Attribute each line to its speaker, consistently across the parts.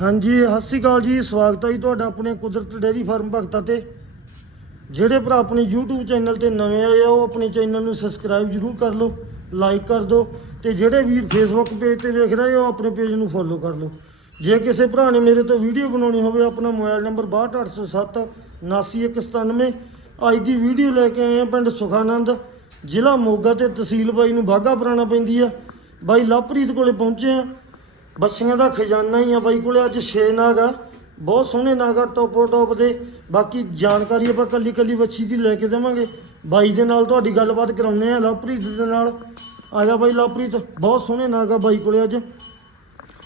Speaker 1: ਹਾਂਜੀ, ਸਤਿ ਸ਼੍ਰੀ ਅਕਾਲ ਜੀ, ਸਵਾਗਤ ਹੈ ਜੀ ਤੁਹਾਡਾ ਆਪਣੇ ਕੁਦਰਤ ਡੇਅਰੀ ਫਾਰਮ ਭਗਤਾ ਤੇ। ਜਿਹੜੇ ਭਰਾ ਆਪਣੇ YouTube ਚੈਨਲ ਤੇ ਨਵੇਂ ਆਏ ਆ, ਉਹ ਆਪਣੇ ਚੈਨਲ ਨੂੰ ਸਬਸਕ੍ਰਾਈਬ ਜਰੂਰ ਕਰ ਲਓ ਲਾਈਕ ਕਰ ਦਿਓ, ਤੇ ਜਿਹੜੇ ਵੀਰ ਫੇਸਬੁੱਕ ਪੇਜ ਤੇ ਵੇਖ ਰਹੇ ਆ, ਉਹ ਆਪਣੇ ਪੇਜ ਨੂੰ ਫੋਲੋ ਕਰ ਲਓ। ਜੇ ਕਿਸੇ ਭਰਾ ਨੇ ਮੇਰੇ ਤੋਂ ਵੀਡੀਓ ਬਣਾਉਣੀ ਹੋਵੇ, ਆਪਣਾ ਮੋਬਾਈਲ ਨੰਬਰ 62807 79197 ਅੱਜ ਦੀ ਵੀਡੀਓ ਲੈ ਕੇ ਆਏ ਆ ਪਿੰਡ ਸੁਖਾਨੰਦ, ਜ਼ਿਲ੍ਹਾ ਮੋਗਾ ਤੇ ਤਹਿਸੀਲ ਬਾਈ ਨੂੰ ਬਾਗਾ ਪੁਰਾਣਾ ਪੈਂਦੀ ਆ। ਬਾਈ ਲਵਪ੍ਰੀਤ ਕੋਲੇ ਪਹੁੰਚੇ ਆ ਬੱਸੀਆਂ ਦਾ ਖਜ਼ਾਨਾ ਹੀ ਆ ਬਾਈ ਕੋਲੇ, ਅੱਜ 6 ਨਾਗ ਆ। ਬਹੁਤ ਸੋਹਣੇ ਨਾਗ ਆ, ਟੋਪੋ ਟੋਪ ਦੇ। ਬਾਕੀ ਜਾਣਕਾਰੀ ਆਪਾਂ ਕੱਲੀ ਕੱਲੀ ਵੱਛੀ ਦੀ ਲੈ ਕੇ ਦੇਵਾਂਗੇ। ਬਾਈ ਦੇ ਨਾਲ ਤੁਹਾਡੀ ਗੱਲਬਾਤ ਕਰਾਉਂਦੇ ਆ, ਲਵਪ੍ਰੀਤ ਦੇ ਨਾਲ। ਆ ਜਾ ਬਾਈ ਲਵਪ੍ਰੀਤ, ਬਹੁਤ ਸੋਹਣੇ ਨਾਗ ਆ ਬਾਈ ਕੋਲੇ ਅੱਜ।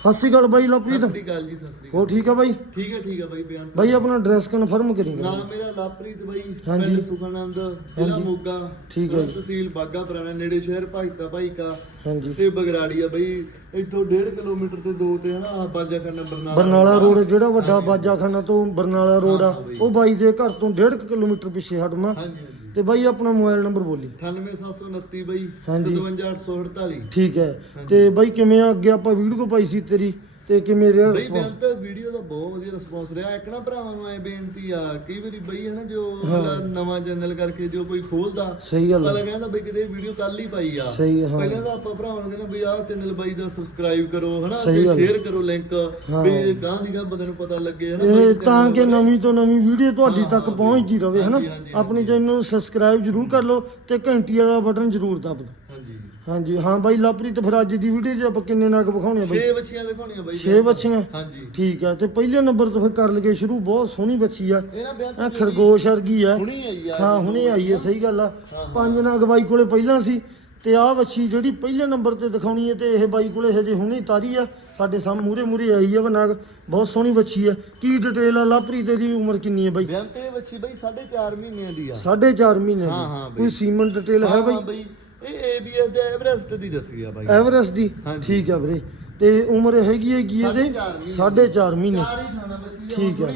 Speaker 1: ਸਤਿ ਸ਼੍ਰੀ ਅਕਾਲ ਬਾਈ
Speaker 2: ਸਤਿ
Speaker 1: ਲਵਪ੍ਰੀਤ
Speaker 2: ਸ੍ਰੀ ਅਕਾਲ ਜੀ ਸਤਿ ਸ੍ਰੀ
Speaker 1: ਹੋ ਠੀਕ ਆ ਬਾਈ?
Speaker 2: ਅਕਾਲ ਠੀਕ ਹੈ ਠੀਕ ਹੈ ਬਾਈ ਬਿਆਨ
Speaker 1: ਬਾਈ ਆਪਣਾ ਐਡਰੈਸ ਕਨਫਰਮ ਕਰੀਂਗਾ
Speaker 2: ਨਾਮ ਮੇਰਾ ਲਵਪ੍ਰੀਤ ਬਾਈ
Speaker 1: ਹਾਂਜੀ।
Speaker 2: ਪਿੰਡ ਸੁਖਾਨੰਦ ਜ਼ਿਲ੍ਹਾ
Speaker 1: ਹਾਂਜੀ।
Speaker 2: ਮੋਗਾ।
Speaker 1: ਠੀਕ ਹੈ ਜੀ।
Speaker 2: ਤਹਿਸੀਲ ਬਾਗਾ ਪੁਰਾਣਾ ਨੇੜੇ ਸ਼ਹਿਰ ਭਾਈਤਾ ਭਾਈਕਾ
Speaker 1: ਹਾਂਜੀ।
Speaker 2: ਤੇ ਬਗਰਾੜੀ ਆ ਬਾਈ। ਇੱਥੋਂ 1.5 ਕਿਲੋਮੀਟਰ ਤੇ ਦੋ ਤੇ ਹਨਾ ਆ ਬਾਜਾ ਖੰਡ ਬਰਨਾਲਾ
Speaker 1: ਬਰਨਾਲਾ ਰੋਡ ਜਿਹੜਾ ਵੱਡਾ ਬਾਜਾਖਾਨਾ ਤੋਂ ਬਰਨਾਲਾ ਰੋਡ ਆ ਉਹ ਬਾਈ ਦੇ ਘਰ ਤੋਂ 1.5 ਕਿਲੋਮੀਟਰ ਪਿੱਛੇ ਹਟਮਾ
Speaker 2: ਹਾਂਜੀ ਹਾਂਜੀ।
Speaker 1: ਤੇ ਬਾਈ ਆਪਣਾ ਮੋਬਾਈਲ ਨੰਬਰ ਬੋਲੀ
Speaker 2: 98729 ਬਾਈ
Speaker 1: ਹਾਂਜੀ।
Speaker 2: 57848
Speaker 1: ਠੀਕ ਹੈ। ਤੇ ਬਾਈ ਕਿਵੇਂ ਆ? ਅੱਗੇ ਆਪਾਂ ਵੀਡੀਓ ਪਾਈ ਸੀ ਤੇਰੀ। ਤੇ ਕਿਵੇਂ ਰਿਹਾ
Speaker 2: ਬਈ
Speaker 1: response?
Speaker 2: ਬਿਆਨ ਤਾਂ ਵੀਡੀਓ ਦਾ ਬਹੁਤ ਵਧੀਆ ਰਿਸਪੌਂਸ ਰਿਹਾ। ਇੱਕ ਨਾ ਭਰਾਵਾਂ ਨੂੰ ਐ ਬੇਨਤੀ ਆ ਕਈ ਵਾਰੀ ਬਈ ਹਨਾ ਜੋ ਅਗਲਾ ਨਵਾਂ ਚੈਨਲ ਕਰਕੇ ਜੋ ਕੋਈ ਖੋਲਦਾ
Speaker 1: ਸਹੀ ਗੱਲ
Speaker 2: ਅਗਲਾ
Speaker 1: ਆ
Speaker 2: ਕਹਿੰਦਾ ਬਈ ਕਿਤੇ ਵੀਡੀਓ ਕੱਲ ਹੀ ਪਾਈ ਆ।
Speaker 1: ਸਹੀ ਹੈ, ਹਾਂ।
Speaker 2: ਪਹਿਲਾਂ ਤਾਂ ਆਪਾਂ ਭਰਾਵਾਂ ਨੂੰ ਕਹਿੰਦਾ ਵੀ ਆਹ ਚੈਨਲ ਬਾਈ ਦਾ ਸਬਸਕ੍ਰਾਈਬ ਕਰੋ ਹਨਾ
Speaker 1: ਸਹੀ
Speaker 2: ਤੇ
Speaker 1: ਗੱਲ ਹੈ।
Speaker 2: ਸ਼ੇਅਰ ਕਰੋ ਲਿੰਕ
Speaker 1: ਹਾਂ।
Speaker 2: ਵੀ ਗਾਂ ਦੀ ਗਾਂ ਬੰਦੇ ਨੂੰ ਪਤਾ ਲੱਗੇ ਹਨਾ
Speaker 1: ਇਹ
Speaker 2: ਬਈ
Speaker 1: ਤਾਂ ਕਿ ਨਵੀਂ ਤੋਂ ਨਵੀਂ ਵੀਡੀਓ ਤੁਹਾਡੀ ਤੱਕ
Speaker 2: ਹਾਂ,
Speaker 1: ਪਹੁੰਚਦੀ ਰਵੇ ਹਨਾ।
Speaker 2: ਹਾਂਜੀ, ਹਾਂਜੀ,
Speaker 1: ਆਪਣੇ ਚੈਨਲ ਨੂੰ ਸਬਸਕ੍ਰਾਈਬ ਜਰੂਰ ਕਰ ਲਓ ਤੇ ਘੰਟੀ ਵਾਲਾ ਬਟਨ ਜਰੂਰ ਦਬ ਦਿਓ
Speaker 2: ਹਾਂਜੀ
Speaker 1: ਹਾਂ ਬਾਈ ਲਵਪ੍ਰੀਤ ਫਿਰ ਅੱਜ ਦੀ ਵੀਡੀਓ 'ਚ ਆਪਾਂ ਕਿੰਨੇ ਨਗ ਵਿਖਾਉਣੇ ਆ ਬਾਈ?
Speaker 2: 6 ਬੱਚੀਆਂ ਦਿਖਾਉਣੀਆਂ ਬਾਈ
Speaker 1: 6 ਬੱਚੀਆਂ?
Speaker 2: ਹਾਂਜੀ।
Speaker 1: ਠੀਕ ਆ ਤੇ ਪਹਿਲੇ ਨੰਬਰ ਤੋਂ ਫਿਰ ਕਰ ਲਈਏ ਸ਼ੁਰੂ ਬਹੁਤ ਸੋਹਣੀ ਬੱਚੀ ਆ।
Speaker 2: ਇਹ
Speaker 1: ਆ ਖਰਗੋਸ਼ ਵਰਗੀ ਆ।
Speaker 2: ਹੁਣੀ ਆਈ ਆ।
Speaker 1: ਹਾਂ ਹੁਣੇ ਆਈ ਹੈ ਸਹੀ ਗੱਲ ਆ। ਪੰਜ ਨਗ ਬਾਈ ਕੋਲੇ ਪਹਿਲਾਂ ਸੀ ਤੇ ਆਹ ਵੱਛੀ ਜਿਹੜੀ ਪਹਿਲੇ ਨੰਬਰ ਤੇ ਦਿਖਾਉਣੀ ਹੈ ਤੇ ਇਹ ਬਾਈ ਕੋਲੇ ਹਜੇ ਹੁਣੇ ਤਾਰੀ ਆ ਸਾਡੇ ਸਾਹਮਣੇ ਮੂਰੇ ਮੂਰੇ ਆਈ ਆ ਵਾ ਨਗ। ਬਹੁਤ ਸੋਹਣੀ ਵੱਛੀ ਆ। ਕੀ ਡਿਟੇਲ ਆ ਲਾਪਰੀ ਦੀ ਉਮਰ ਕਿੰਨੀ ਹੈ ਬਾਈ?
Speaker 2: ਤੇ ਇਹ ਬੱਚੀ ਬਾਈ 4.5 ਮਹੀਨਿਆਂ ਦੀ ਆ।
Speaker 1: ਸਾਢੇ ਚਾਰ ਮਹੀਨੇ
Speaker 2: ਹਾਂ, ਹਾਂ
Speaker 1: ਦੀ। ਕੋਈ ਸੀਮਨ ਡਿਟੇਲ ਹੈ ਬਈ।
Speaker 2: ਇਹ ਏਬੀਐਸ ਐਵਰੈਸਟ ਦੀ ਦੱਸੀ ਆ ਬਾਈ।
Speaker 1: ਐਵਰੈਸਟ ਦੀ? ਠੀਕ ਆ ਵੀਰੇ। ਤੇ ਉਮਰ ਹੈਗੀ ਹੈਗੀ ਇਹਦੇ?
Speaker 2: ਸਾਢੇ ਚਾਰ ਮਹੀਨੇ।
Speaker 1: ਠੀਕ ਹੈ।